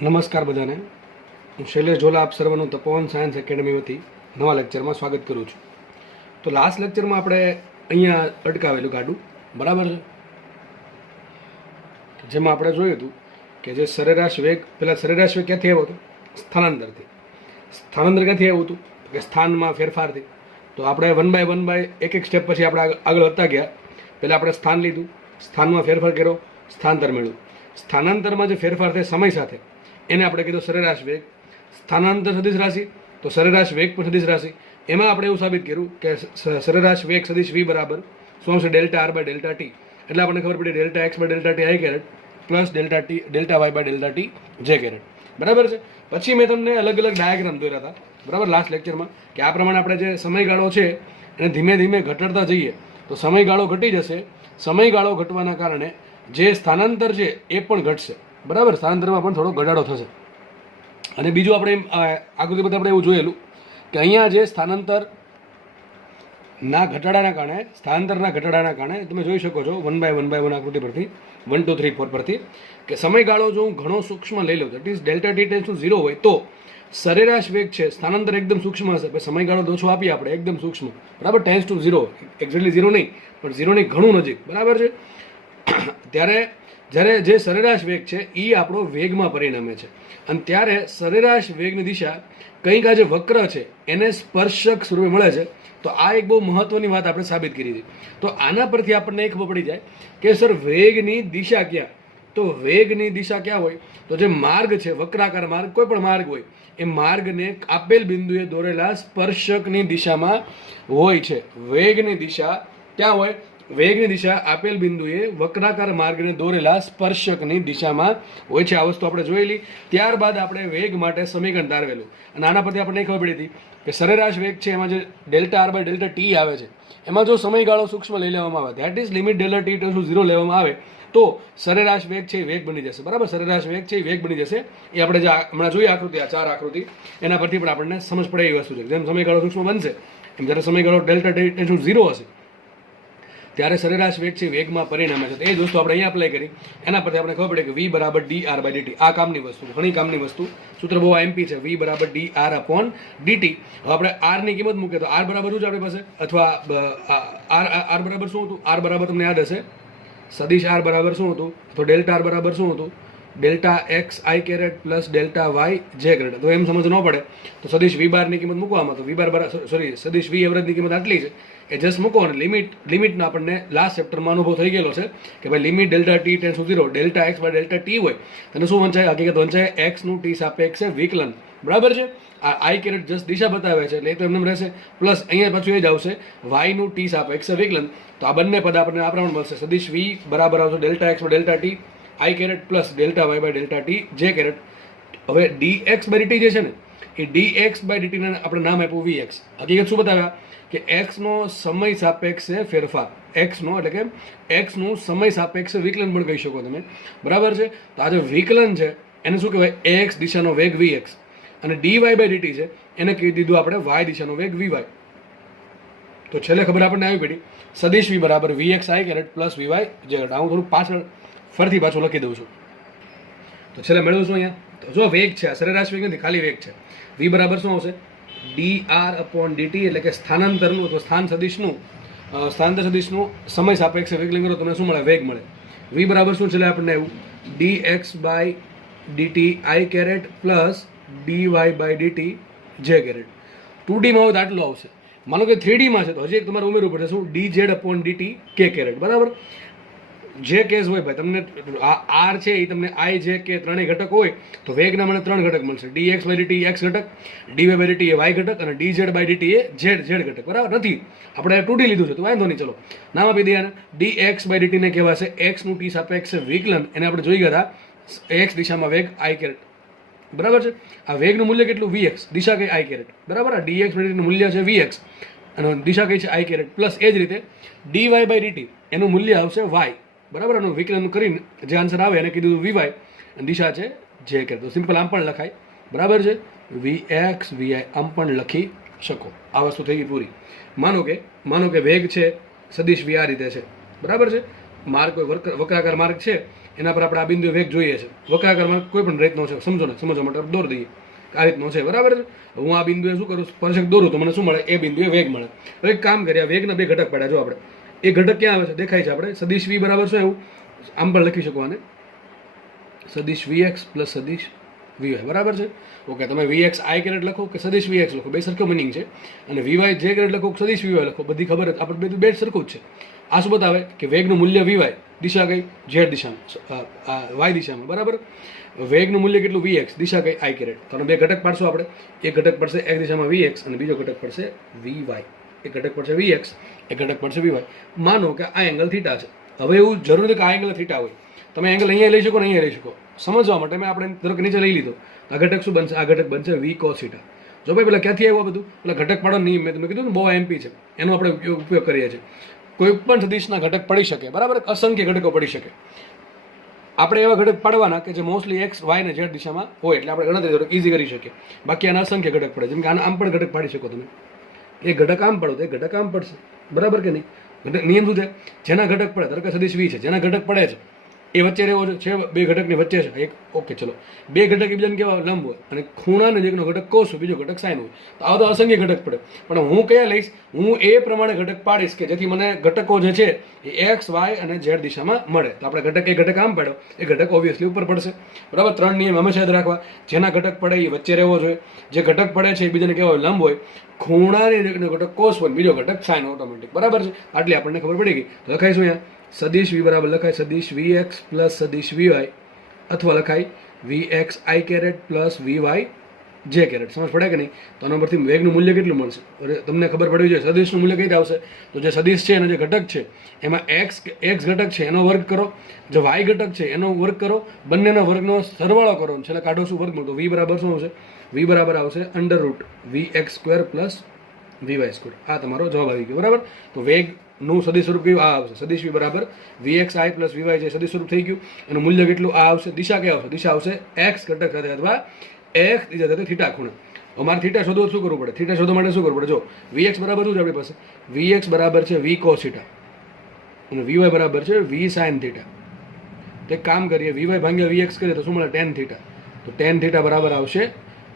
નમસ્કાર બધાને. હું શૈલેષ ઝોલા આપ સર્વનું તપોવન સાયન્સ એકેડમી વતી નવા લેક્ચરમાં સ્વાગત કરું છું. તો લાસ્ટ લેક્ચરમાં આપણે અહીંયા અટકાવેલું ગાડું બરાબર છે, જેમાં આપણે જોયું હતું કે જે સરેરાશ વેગ, પહેલાં સરેરાશ વેગ ક્યાંથી આવ્યો હતો? સ્થાનાંતરથી. સ્થાનાંતર ક્યાંથી આવ્યું હતું? કે સ્થાનમાં ફેરફારથી. તો આપણે વન બાય એક એક સ્ટેપ પછી આપણે આગળ વધતા ગયા. પહેલાં આપણે સ્થાન લીધું, સ્થાનમાં ફેરફાર કર્યો, સ્થાનાંતર મેળવ્યું. સ્થાનાંતરમાં જે ફેરફાર થાય સમય સાથે એને આપણે કીધું સરેરાશ વેગ. સ્થાનાંતર સદિશ રાશિ તો સરેરાશ વેગ પણ સદિશ રાશિ. એમાં આપણે એવું સાબિત કર્યું કે સરેરાશ વેગ સદિશ વી બરાબર શું આવશે? Delta R by delta T. એટલે આપણને ખબર પડી delta x by delta T I caret plus delta Y by delta T જે કેરેટ. બરાબર છે. પછી મેં તમને અલગ અલગ ડાયાગ્રામ દોર્યા હતા બરાબર લાસ્ટ લેક્ચરમાં, કે આ પ્રમાણે આપણે જે સમયગાળો છે એને ધીમે ધીમે ઘટાડતા જઈએ તો સમયગાળો ઘટી જશે. સમયગાળો ઘટવાના કારણે જે સ્થાનાંતર છે એ પણ ઘટશે. બરાબર, સ્થાનાંતરમાં પણ થોડો ઘટાડો થશે. અને બીજું આપણે આકૃતિ બધા આપણે એવું જોયેલું કે અહીંયા જે સ્થાનાંતરના ઘટાડાના કારણે તમે જોઈ શકો છો વન બાય વન આકૃતિ પરથી 1 2 3 4 પરથી કે સમયગાળો જો હું ઘણો સૂક્ષ્મ લઈ લઉં, that is delta T tends to 0 હોય તો સરેરાશ વેગ છે, સ્થાનાંતર એકદમ સૂક્ષ્મ હશે. સમયગાળો ઓછો આપીએ આપણે એકદમ સૂક્ષ્મ, બરાબર, ટેન્સ ટુ 0, એક્ઝેક્ટલી 0 નહીં પણ 0 ની ઘણું નજીક, બરાબર છે. ત્યારે જ્યારે જે સરેરાશ વેગ છે એ આપણો વેગમાં પરિણમે છે. અને ત્યારે સરેરાશ વેગની દિશા કંઈક આ જે વક્ર છે એને સ્પર્શક સ્વરૂપે મળે છે. તો આ એક બહુ મહત્વની વાત આપણે સાબિત કરી હતી. તો આના પરથી આપણને એ ખબર પડી જાય કે સર વેગની દિશા ક્યાં? તો વેગની દિશા ક્યાં હોય? તો જે માર્ગ છે, વક્રાકાર માર્ગ, કોઈ પણ માર્ગ હોય, એ માર્ગને આપેલ બિંદુએ દોરેલા સ્પર્શકની દિશામાં હોય છે. વેગની દિશા ક્યાં હોય? વેગની દિશા આપેલ બિંદુએ વક્રાકાર માર્ગને દોરેલા સ્પર્શકની દિશામાં હોય છે. આ વસ્તુ આપણે જોયેલી. ત્યારબાદ આપણે વેગ માટે સમીકરણ તારવેલું અને આના પરથી આપણને ખબર પડી હતી કે સરેરાશ વેગ છે એમાં જે delta R by delta T આવે છે એમાં જો સમયગાળો સૂક્ષ્મ લઈ લેવામાં આવે, that is limit delta T to 0 લેવામાં આવે તો સરેરાશ વેગ છે એ વેગ બની જશે. બરાબર, સરેરાશ વેગ છે એ વેગ બની જશે. એ આપણે જે હમણાં જોઈએ આકૃતિ, આ 4 આકૃતિ, એના પરથી પણ આપણને સમજ પડે એવી વસ્તુ છે. જેમ સમયગાળો સૂક્ષ્મ બનશે એમ જ્યારે સમયગાળો ડેલ્ટા ટી ટુ 0 હશે ત્યારે સરેરાશ વેગ છે વેગમાં પરિણમે છે. એ જ વસ્તુ આપણે અહીંયા એપ્લાય કરી. એના પરથી આપણે ખબર પડે કે વી બરાબર ડી આર બાય ડીટી. આ કામની વસ્તુ, ઘણી કામની વસ્તુ. સૂત્ર બહુ એમપી છે, વી બરાબર ડી આર અપોન ડીટી. હવે આપણે આર ની કિંમત મૂકીએ તો આર બરાબર શું છે આપણી પાસે? અથવા આર બરાબર શું હતું? આર બરાબર તમને યાદ હશે, સદિશ આર બરાબર શું હતું? તો ડેલ્ટા આર બરાબર શું હતું? Delta x i caret plus delta Y j caret. તો એમ સમજ ન પડે તો સદિશ વી બારની કિંમત મૂકવામાં, તો વી બાર સદિશ વી એવરેજની કિંમત આટલી છે એ જસ્ટ મૂકો. અને લિમિટનો આપણને લાસ્ટ ચેપ્ટરમાં અનુભવ થઈ ગયેલો છે કે ભાઈ limit delta T tends to 0 delta x by delta T હોય અને શું વંચાય? હકીકત વંચાય એક્સનું ટી સાપેક્ષે વિકલન. બરાબર છે. આ આઈ કેરેટ જસ્ટ દિશા બતાવે છે એટલે એ તો એમને રહેશે. પ્લસ અહીંયા પાછું એ જ આવશે વાયનું ટી સાપેક્ષે વિકલન. તો આ બંને પદ આપણને આ પ્રમાણે મળશે. સદિશ વી બરાબર આવશે delta x by delta T I caret plus delta Y by delta T જે કેરેટ. હવે ડી એક્સ બાય ડીટી જે છે ને એ ડી એક્સ બાય ડીટીને આપણે નામ આપ્યું વી એક્સ. હકીકત શું બતાવ્યા કે એક્સનો સમય સાપેક્ષે ફેરફાર, એક્સનો એટલે કે એક્સનું સમય સાપેક્ષે વિકલન પણ કહી શકો તમે. બરાબર છે. તો આ જે વિકલન છે એને શું કહેવાય? એક્સ દિશાનો વેગ વી એક્સ અને ડી વાય બાય ડીટી છે એને કહી દીધું આપણે વાય દિશાનો વેગ વી વાય. તો છેલ્લે ખબર આપણને આવી પડી સદિશ વી બરાબર વી x i caret plus V y j caret. હું થોડું ફરીથી પાછું લખી દઉં છું. તો છેલ્લે મેળવું છું અહીંયા. તો જો વેગ છે, સરેરાશ વેગ નથી, ખાલી વેગ છે. વી બરાબર શું આવશે? ડી આર અપોન ડીટી એટલે કે સ્થાનાંતરનું અથવા સ્થાનાંતર સદિશનું સમય સાપેક્ષે વિકલન કરો તમને શું મળે? વેગ મળે. વી બરાબર શું છે આપણને એવું? D x by DT I caret plus D Y by DT J caret. 2D માં હોય તો આટલું આવશે. માનો કે 3D માં છે તો હજી એક તમારે ઉમેરવું પડશે શું? ડી ઝેડ અપોન ડીટી કે કેરેટ. બરાબર. જે કેસ હોય ભાઈ, તમને આર છે એ તમને આઈ જે કે ત્રણેય ઘટક હોય તો વેગના મને 3 ઘટક મળશે. D x by dt x ઘટક, ડી વાય બાય ડીટી એ વાય ઘટક અને ડી ઝેડ બાય ડીટી એ ઝેડ ઘટક. બરાબર નથી, આપણે 2D લીધું છે તો વાંધો નહીં. ચલો નામ આપી દઈએ. ડી એક્સ બાય ડીટીને કહેવાશે એક્સનું ટી સાપેક્ષે વિકલન. એને આપણે જોઈ ગયા હતા એક્સ દિશામાં વેગ આઈ કેરેટ. બરાબર છે. આ વેગનું મૂલ્ય કેટલું? વી એક્સ, દિશા કઈ? આઈ કેરેટ. બરાબર. આ ડી એક્સ બાય ડીટીનું મૂલ્ય છે વી એક્સ અને દિશા કઈ છે? આઈ કેરેટ. પ્લસ એ જ રીતે ડી વાય બાય ડીટી એનું મૂલ્ય આવશે વાય. બરાબર. એનું વિકલન કરીને જે આન્સર આવે એને કીધું વી વાય અને દિશા છે જે કેરેટ. તો સિમ્પલ આમ પણ લખાય. બરાબર છે. વી એક્સ વી આઈ આમ પણ લખી શકો. આ વસ્તુ થઈ ગઈ પૂરી. માનો કે વેગ છે સદિશ વી આ રીતે છે. બરાબર છે. માર્ગ કોઈ વક્રાકાર માર્ગ છે એના પર આપણે આ બિંદુ વેગ જોઈએ છે. વક્રાકારમાં કોઈ પણ રીતનો છે, સમજો ને, સમજવા માટે દોર દઈએ આ રીતનો છે, બરાબર છે. હું આ બિંદુએ શું કરું, સ્પર્શક દોરું તો મને શું મળે, એ બિંદુએ વેગ મળે. હવે એક કામ કરીએ, વેગના બે ઘટક પડ્યા, જો આપણે એ ઘટક ક્યાં આવે છે દેખાય છે, આપણે સદિશ v બરાબર શું એવું આમ પણ લખી શકો, આને સદિશ vx પ્લસ સદિશ vy બરાબર છે. ઓકે, તમે vx i કેરેટ લખો કે સદિશ vx લખો, બે સરખો મિનિંગ છે. અને vy જે કેરેટ લખો કે સદિશ vy લખો, બધી ખબર જ, આપણે બે સરખું જ છે. આ શું બતાવે કે વેગનું મૂલ્ય vy, દિશા કઈ, z દિશામાં, y દિશામાં, બરાબર. વેગનું મૂલ્ય કેટલું, vx, દિશા કઈ, i કેરેટ. તો બે ઘટક પાડશો આપણે, એક ઘટક પડશે x દિશામાં vx અને બીજો ઘટક પડશે vy. એક ઘટક પડશે vx, એક ઘટક પડશે vy. માનો કે આ એંગલ થીટા છે. હવે એવું જરૂર નથી કે આ એંગલ થીટા હોય, તમે એંગલ અહીંયા લઈ શકો ને અહીંયા લઈ શકો. સમજવા માટે મેં આપણે ધારો કે નીચે લઈ લીધો, આ ઘટક શું બનશે, આ ઘટક બનશે v cos થીટા. જો ભાઈ પેલા ક્યાંથી આવ્યું બધું, પેલા ઘટક પાડો નહીં, મેં કીધું ને બહુ એમપી છે, એનો આપણે ઉપયોગ કરીએ છીએ. કોઈ પણ સદિશના ઘટક પડી શકે, બરાબર, અસંખ્ય ઘટકો પડી શકે. આપણે એવા ઘટક પાડવાના કે જે મોસ્ટલી એક્સ વાય ને ઝેડ દિશામાં હોય, એટલે આપણે ગણતરી ઇઝી કરી શકીએ. બાકી આના અસંખ્ય ઘટક પડે, જેમ કે આમ પણ ઘટક પાડી શકો તમે. એ ઘટક આમ પડો તો એ ઘટક આમ પડશે, બરાબર કે નહીં. નિયમ શું છે, જેના ઘટક પડે, ધારો કે સદિશ વી છે, જેના ઘટક પડે છે એ વચ્ચે રહેવો છે, બે ઘટકની વચ્ચે છે એક. ઓકે, ચલો, બે ઘટક એકબીજાને કેવા લંબ હોય અને ખૂણાને એકનો ઘટક કોસ હોય, બીજો ઘટક સાઈન હોય, તો આવા તો અસંખ્ય ઘટક પડે. પણ હું કયા લઈશ, હું એ પ્રમાણે ઘટક પાડીશ કે જેથી મને ઘટકો જે છે એ એક્સ વાય અને ઝેડ દિશામાં મળે. તો આપણે ઘટક એ ઘટક આમ પાડો, એ ઘટક ઓબ્વિયસલી ઉપર પડશે, બરાબર. 3 નિયમ હંમેશા યાદ રાખવા, જેના ઘટક પડે એ વચ્ચે રહેવો જોઈએ, જે ઘટક પડે છે એ બીજાને કેવા હોય, લંબ હોય, ખૂણાની ઘટક કોસ હોય, બીજો ઘટક સાઈન ઓટોમેટિક, બરાબર છે. આટલી આપણને ખબર પડી ગઈ. તો લખાઈશું અહીંયા સદિશ v બરાબર લખાય સદિશ vx પ્લસ સદિશ vy, અથવા લખાય vx i caret plus vy j caret. સમજ પડે કે નહીં. તો આના પરથી વેગનું મૂલ્ય કેટલું મળશે તમને ખબર પડવી જોઈએ. સદિશનું મૂલ્ય કઈ રીતે આવશે, તો જે સદિશ છે એનો જે ઘટક છે એમાં x ઘટક છે એનો વર્ગ કરો, જે y ઘટક છે એનો વર્ગ કરો, બંનેના વર્ગનો સરવાળો કરો, છેલ્લે કાઢો શું વર્ગમૂળ. તો v બરાબર શું આવશે, v બરાબર આવશે under route vx square plus vy square. આ તમારો જવાબ આવી ગયો, બરાબર. તો વેગનું સદિશ સ્વરૂપ કયું, આ આવશે સદિશ v બરાબર vxi પ્લસ vy છે, સદિશ સ્વરૂપ થઈ ગયું. એનું મૂલ્ય કેટલું, આ આવશે. દિશા કઈ આવશે, દિશા આવશે x ઘટક સાથે અથવા x દિશા સાથે થીટા ખૂણે. અમારે થીટા શોધવો શું કરવું પડે, થીટા શોધવા માટે શું કરવું પડે, જો vx બરાબર શું છે આપણી પાસે, vx બરાબર છે v cos થીટા અને vy બરાબર છે v sin થીટા. તો એક કામ કરીએ, vy ભાગ્યા vx કરીએ તો શું મળે, tan થીટા. તો tan થીટા બરાબર આવશે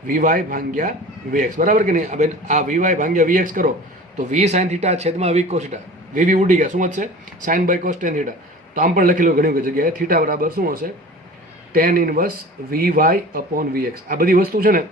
vy ભાગ્યા vx, બરાબર કે નહીં. હવે આ vy ભાગ્યા vx કરો તો v sin થીટા છેદમાં v cos થીટા, v ઉડી ગયા, શું વધશે, sin બાય cos tan થીટા. તો આમ પણ લખી લો ઘણી જગ્યાએ, થીટા બરાબર શું હશે, tan inverse vy upon vx. આ બધી વસ્તુ છે ને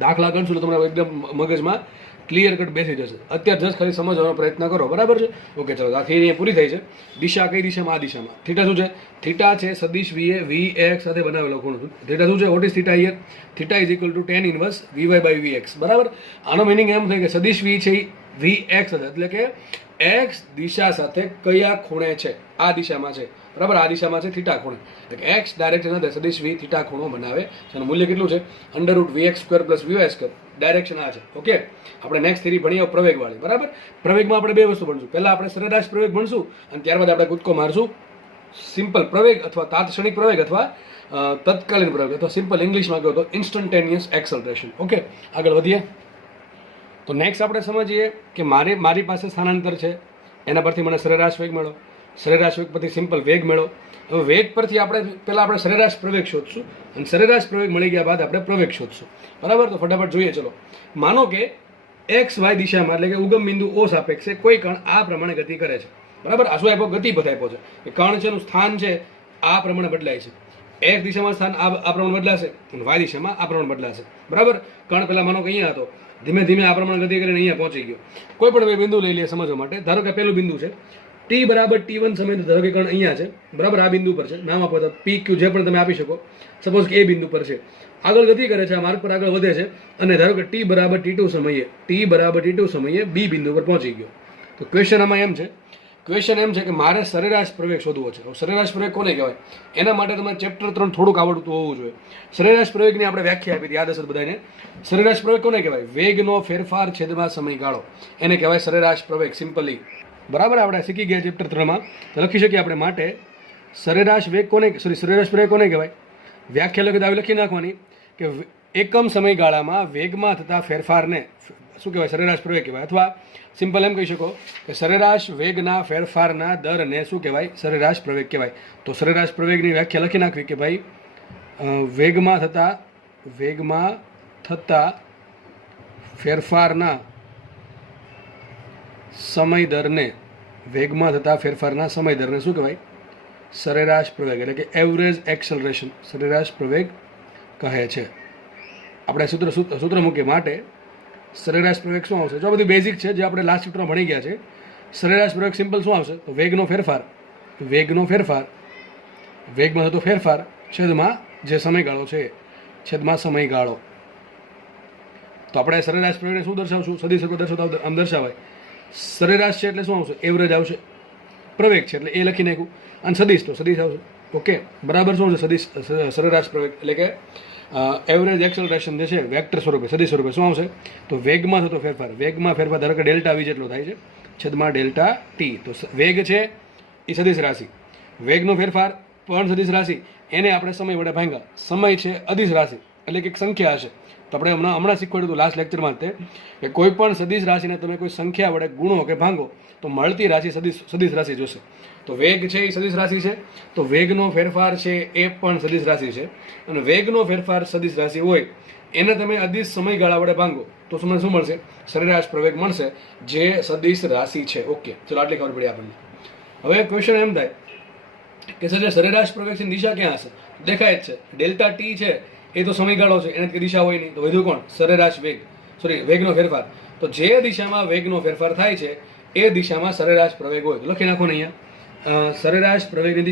દાખલા ગણશું તો તમને એકદમ મગજમાં ક્લિયર કટ બેસી જશે. અત્યારે જસ્ટ ખાલી સમજવાનો પ્રયત્ન કરો, બરાબર છે. ઓકે, ચલો, આ થિયરી પૂરી થઈ છે. દિશા કઈ દિશામાં, આ દિશામાં. થીટા શું છે, થીટા છે સદિશ vx સાથે બનાવેલો ખૂણો. થીટા શું છે, what is theta here, theta is equal to tan inverse vy by vx, બરાબર. આનો મિનિંગ એમ થાય કે સદિશ v છે vx સાથે, એટલે કે x દિશા સાથે કયા ખૂણે છે, આ દિશામાં છે, બરાબર. આ દિશામાં છે થીટા ખૂણે, એટલે x ડાયરેક્શન સાથે સદિશ v થીટા ખૂણો બનાવે છે. એનું મૂલ્ય કેટલું છે, under route vx square plus vy square. Direction આ છે. ઓકે, આપણે નેક્સ્ટ થિયરી ભણીએ પ્રવેગવાળી, બરાબર. પ્રવેગમાં આપણે બે વસ્તુ ભણશું, પહેલા આપણે સરેરાશ પ્રવેગ ભણશું અને ત્યારબાદ આપણે કૂદકો મારશું સિમ્પલ પ્રવેગ અથવા તાત્ક્ષણિક પ્રવેગ અથવા તત્કાલીન પ્રવેગ, અથવા સિમ્પલ ઇંગ્લિશમાં કહો તો ઇન્સ્ટન્ટેનિયસ એક્સલરેશન. ઓકે, આગળ વધીએ. તો નેક્સ્ટ આપણે સમજીએ કે મારી પાસે સ્થાનાંતર છે, એના પરથી મને સરેરાશ વેગ મળો, સરેરાશ વેગ પરથી સિમ્પલ વેગ મેળો. હવે વેગ પરથી આપણે સરેરાશ પ્રવેગ શોધશું અને સરેરાશ પ્રવેગ મળી ગયા બાદ આપણે પ્રવેગ શોધશું, બરાબર. તો ફટાફટ જોઈએ, ચલો. માનો કે એક્સ વાય દિશામાં, એટલે કે ઉગમ બિંદુ ઓ સાપેક્ષે કોઈ કણ આ પ્રમાણે ગતિ કરે છે, બરાબર. આ શું આપ્યો, ગતિપથ આપ્યો છે કે કણ છે એનું સ્થાન છે આ પ્રમાણે બદલાય છે. એક્સ દિશામાં સ્થાન આ પ્રમાણે બદલાશે અને વાય દિશામાં આ પ્રમાણે બદલાશે, બરાબર. કણ પેલા માનો કે અહીંયા હતો, ધીમે ધીમે આ પ્રમાણે ગતિ કરીને અહીંયા પહોંચી ગયો. કોઈ પણ બે બિંદુ લઈ લઈએ સમજવા માટે. ધારો કે પહેલું બિંદુ છે t બરાબર t1 સમય, ધારો કે કણ અહીંયા છે, બરાબર. આ બિંદુ પર છે, નામ આપો તો p q જે પણ તમે આપી શકો. સપોઝ કે એ બિંદુ પર છે, આગળ ગતિ કરે છે, આ માર્ગ પર આગળ વધે છે અને ધારો કે t બરાબર t2 સમયે b બિંદુ પર પહોંચી ગયો. તો ક્વેશ્ચન આમાં એમ છે કે મારે સરેરાશ પ્રવેગ શોધવો છે. સરેરાશ પ્રવેગ કોને કહેવાય, એના માટે તમારે ચેપ્ટર 3 થોડુંક આવડતું હોવું જોઈએ. સરેરાશ પ્રવેગની આપણે વ્યાખ્યા આપી હતી, યાદ હશે બધાને. સરેરાશ પ્રવેગ કોને કહેવાય, વેગનો ફેરફાર છેદમાં સમયગાળો, એને કહેવાય સરેરાશ પ્રવેગ, સિમ્પલી, બરાબર. આપણે શીખી ગયા ચેપ્ટર 3 માં. લખી શકીએ આપણે માટે સરેરાશ પ્રવેગ કોને કહેવાય. વ્યાખ્યા લખી તો આવી લખી નાખવાની કે એકમ સમયગાળામાં વેગમાં થતા ફેરફારને શું કહેવાય સરેરાશ પ્રવેગ કહેવાય, અથવા સિમ્પલ એમ કહી શકો કે સરેરાશ વેગના ફેરફારના દરને શું કહેવાય સરેરાશ પ્રવેગ કહેવાય. તો સરેરાશ પ્રવેગની વ્યાખ્યા લખી નાખવી કે ભાઈ વેગમાં થતા ફેરફારના સમય દરને શું કહેવાય સરેરાશ પ્રવેગ, એટલે કે એવરેજ એક્સલરેશન સરેરાશ પ્રવેગ કહે છે. આપણે સૂત્ર મૂકીએ માટે સરેરાશ પ્રવેગ શું આવશે? જો બધી બેઝિક છે જે આપણે લાસ્ટ ચેપ્ટરમાં ભણી ગયા છે. સરેરાશ પ્રવેગ સિમ્પલ શું આવશે? તો વેગનો ફેરફાર વેગમાં થતો ફેરફાર છેદમાં જે સમયગાળો છે છેદમાં સમયગાળો. તો આપણે સરેરાશ પ્રવેગને શું દર્શાવશું? સદિશ રૂપે દર્શાવતા આમ દર્શાવાય. સરેરાશ છે એટલે શું આવશે? એવરેજ આવશે. પ્રવેગ છે એટલે એ લખી નાખ્યું, અને સદિશ તો સદિશ આવશે. ઓકે, બરાબર. શું છે સદિશ સરેરાશ પ્રવેગ એટલે કે એવરેજ એક્સલરેશન જે છે વેક્ટર સ્વરૂપે સદિશ સ્વરૂપે શું આવશે? તો વેગમાં થતો ફેરફાર ધારો કે ડેલ્ટા વી જેટલો થાય છે છેદમાં ડેલ્ટા ટી. તો વેગ છે એ સદિશ રાશિ, વેગનો ફેરફાર પણ સદિશ રાશિ, એને આપણે સમય વડે ભાંગા. સમય છે અદિશ રાશિ એટલે કે એક સંખ્યા હશે. તો આપણે હમણાં શીખવાડ્યું હતું લાસ્ટ લેક્ચરમાં તે કે કોઈ પણ સદિશ રાશિને તમે કોઈ સંખ્યા વડે ગુણો કે ભાંગો તો મળતી રાશિ સદિશ રાશિ જોશે. તો વેગ છે એ સદિશ રાશિ છે, તો વેગનો ફેરફાર છે એ પણ સદિશ રાશિ છે, અને વેગનો ફેરફાર સદિશ રાશિ હોય એને તમે અદિશ સમયગાળા વડે ભાંગો તો તમને શું મળશે? સરેરાશ પ્રવેગ મળશે જે સદિશ રાશિ છે. ઓકે, ચલો આટલી ખબર પડી આપણને. હવે ક્વેશ્ચન એમ થાય કે સર સરેરાશ પ્રવેગની દિશા ક્યાં હશે? દેખાય જ છે ડેલ્ટા ટી છે એ તો સમયગાળો છે, એને દિશા હોય નહીં. તો વધુ કોણ? સરેરાશ વેગનો ફેરફાર. તો જે દિશામાં વેગનો ફેરફાર થાય છે એ દિશામાં સરેરાશ પ્રવેગ હોય. તો લખી નાખો ને અહીંયા સરેરાશ પ્રવેગની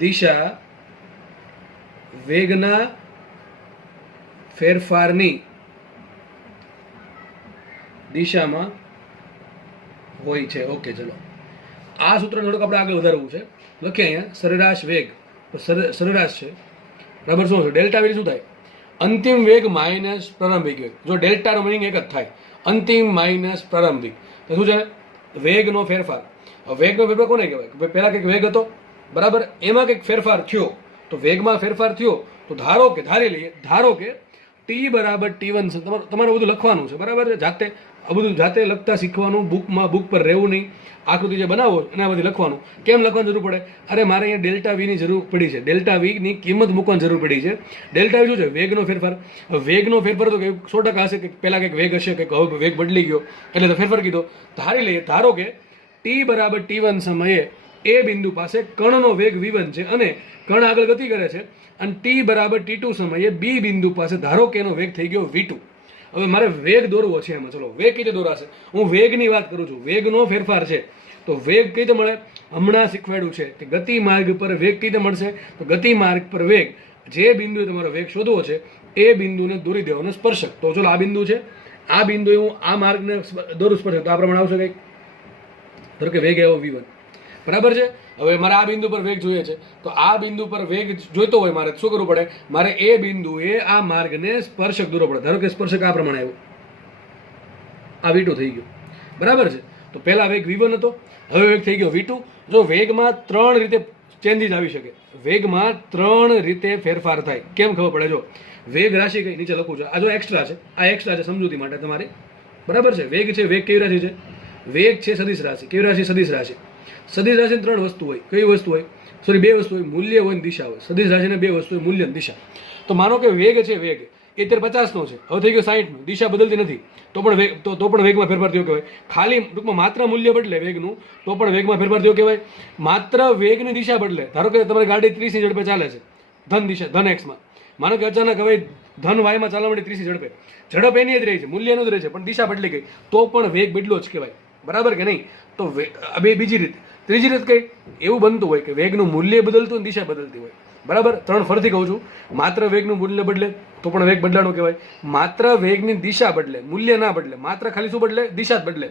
દિશા વેગના ફેરફારની દિશામાં હોય છે. ઓકે, ચલો આ સૂત્ર થોડુંક આપણે આગળ વધારવું છે. લખીએ અહીંયા સરેરાશ વેગ, સરેરાશ છે બરાબર. શું છે? ડેલ્ટા વી શું થાય? અંતિમ વેગ માઇનસ પ્રારંભિક વેગ. જો ડેલ્ટાનો મિનિંગ એક જ થાય, અંતિમ માઇનસ પ્રારંભિક. તો શું છે? વેગનો ફેરફાર. વેગનો ફેરફાર કોને કહેવાય? પહેલા કંઈક વેગ હતો બરાબર, એમાં કંઈક ફેરફાર થયો. તો વેગમાં ફેરફાર થયો તો ધારો કે ટી બરાબર T1 છે. તમારે બધું લખવાનું છે બરાબર છે. જાતે લખતા શીખવાનું, બુક પર રહેવું નહીં. આકૃતિ જે બનાવો એના બધી લખવાનું. કેમ લખવાની જરૂર પડે? અરે મારે અહીંયા ડેલ્ટા વીની જરૂર પડી છે, ડેલ્ટા વીની કિંમત મૂકવાની જરૂર પડી છે. ડેલ્ટા વી શું છે? વેગનો ફેરફાર. વેગનો ફેરફાર તો 100% હશે કે પહેલાં કંઈક વેગ હશે, કંઈક હવે વેગ બદલી ગયો એટલે તો ફેરફાર કીધો. ધારો કે ટી બરાબર T1 સમયે એ બિંદુ પાસે કણનો વેગ V1 છે અને કણ આગળ ગતિ કરે છે, અને ટી બરાબર T2 સમયે બી બિંદુ પાસે ધારો કે એનો વેગ થઈ ગયો V2. હવે મારે વેગ દોરવો છે એમાં. ચલો વેગ કઈ રીતે દોરાશે? હું વેગની વાત કરું છું. વેગનો ફેરફાર છે તો વેગ કઈ રીતે મળે? હમણાં શીખવાડ્યું છે કે ગતિ માર્ગ પર વેગ કઈ રીતે મળશે? તો ગતિ માર્ગ પર વેગ જે બિંદુએ તમારો વેગ શોધવો છે એ બિંદુને દોરી દેવાનો સ્પર્શક. તો ચલો આ બિંદુ છે, આ બિંદુએ હું આ માર્ગને દોરું સ્પર્શક, તો આ પ્રમાણે આવશે કંઈક. ધારો કે વેગ આવ્યો V1 બરાબર છે. હવે મારે આ બિંદુ પર વેગ જોઈએ છે, તો આ બિંદુ પર વેગ જોઈતો હોય મારે શું કરવું પડે? મારે એ બિંદુએ આ માર્ગને સ્પર્શક દોરવો પડે. ધારો કે સ્પર્શક આ પ્રમાણે આવ્યો, આ V2 થઈ ગયો બરાબર છે. તો પહેલા વેગ V1 હતો, હવે વેગ થઈ ગયો V2. જો વેગમાં 3 રીતે ચેન્જીસ આવી શકે, વેગમાં 3 રીતે ફેરફાર થાય. કેમ ખબર પડે? જો વેગ રાશિ કઈ નીચે લખું છું, આ જો એક્સ્ટ્રા છે, આ એક્સ્ટ્રા છે સમજૂતી માટે તમારી બરાબર છે. વેગ છે, વેગ કેવી રાશિ છે? વેગ છે સદિશ રાશિ. કેવી રાશિ? સદિશ રાશિ. સદિશ રાશિની 3 વસ્તુ હોય. કઈ વસ્તુ હોય? 2 વસ્તુ હોય, મૂલ્ય હોય ને દિશા હોય. સદિશ રાશિને 2 વસ્તુ હોય, મૂલ્ય અને દિશા. તો માનો કે વેગ છે, વેગ એ 50નો છે, હવે થઈ ગયો 60નો, દિશા બદલતી નથી, તો પણ વેગમાં ફેરફાર થયો કહેવાય. ખાલી ટૂંકમાં માત્ર મૂલ્ય બદલે વેગનું તો પણ વેગમાં ફેરફાર થયો કહેવાય. માત્ર વેગની દિશા બદલે, ધારો કે તમારી ગાડી 30ની ઝડપે ચાલે છે ધન એક્સમાં, માનો કે અચાનક હવે ધન વાયમાં ચાલવા માંડી 30ની ઝડપે, ઝડપ એની જ રહી છે, મૂલ્યનું જ રહે છે, પણ દિશા બદલી ગઈ, તો પણ વેગ બદલો જ કહેવાય. બરાબર કે નહીં? તો બીજી રીત. ત્રીજી રીત કઈ? એવું બનતું હોય કે વેગનું મૂલ્ય બદલતું અને દિશા બદલતી હોય. બરાબર? 3 ફરીથી કહું છું. માત્ર વેગનું મૂલ્ય બદલે તો પણ વેગ બદલાણો કહેવાય. માત્ર વેગની દિશા બદલે, મૂલ્ય ના બદલે, માત્ર ખાલી શું બદલે? દિશા જ બદલે,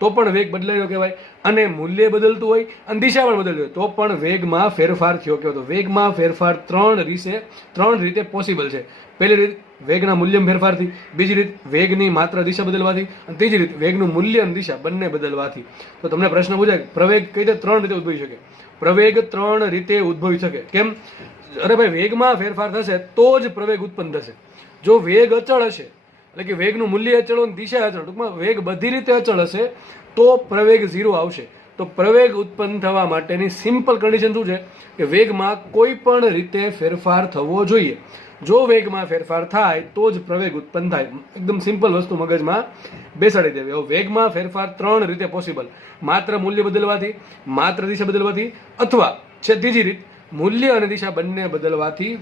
તો પણ વેગ બદલાયો કહેવાય. અને મૂલ્ય બદલતું હોય અને દિશા પણ બદલતી હોય તો પણ વેગમાં ફેરફાર થયો કહેવાય. તો વેગમાં ફેરફાર 3 રીતે પોસિબલ છે. પહેલી રીત વેગના મૂલ્યમાં ફેરફારથી, બીજી રીત વેગની માત્ર દિશા બદલવાથી, અને ત્રીજી રીત વેગનું મૂલ્ય અને દિશા બંને બદલવાથી. તો તમને પ્રશ્ન પૂછાય પ્રવેગ કઈ રીતે 3 રીતે ઉદ્ભવી શકે? પ્રવેગ 3 રીતે ઉદ્ભવી શકે. કેમ? અરે ભાઈ વેગમાં ફેરફાર થશે તો જ પ્રવેગ ઉત્પન્ન થશે. જો વેગ અચળ હશે, એટલે કે વેગનું મૂલ્ય અચળ હોય, દિશા અચળ, ટૂંકમાં વેગ બધી રીતે અચળ હશે તો પ્રવેગ 0 આવશે. તો પ્રવેગ ઉત્પન્ન થવા માટેની સિમ્પલ કન્ડિશન શું છે કે વેગમાં કોઈ પણ રીતે ફેરફાર થવો જોઈએ. જો વેગમાં ફેરફાર થાય તો જ પ્રવેગ ઉત્પન્ન થાય. એકદમ સિમ્પલ વસ્તુ મગજમાં બેસાડી દેવી. હવે વેગમાં ફેરફાર 3 રીતે પોસિબલ: માત્ર મૂલ્ય બદલવાથી, માત્ર દિશા બદલવાથી, અથવા છે ત્રીજી રીત, મૂલ્ય અને દિશા બંને બદલવાથી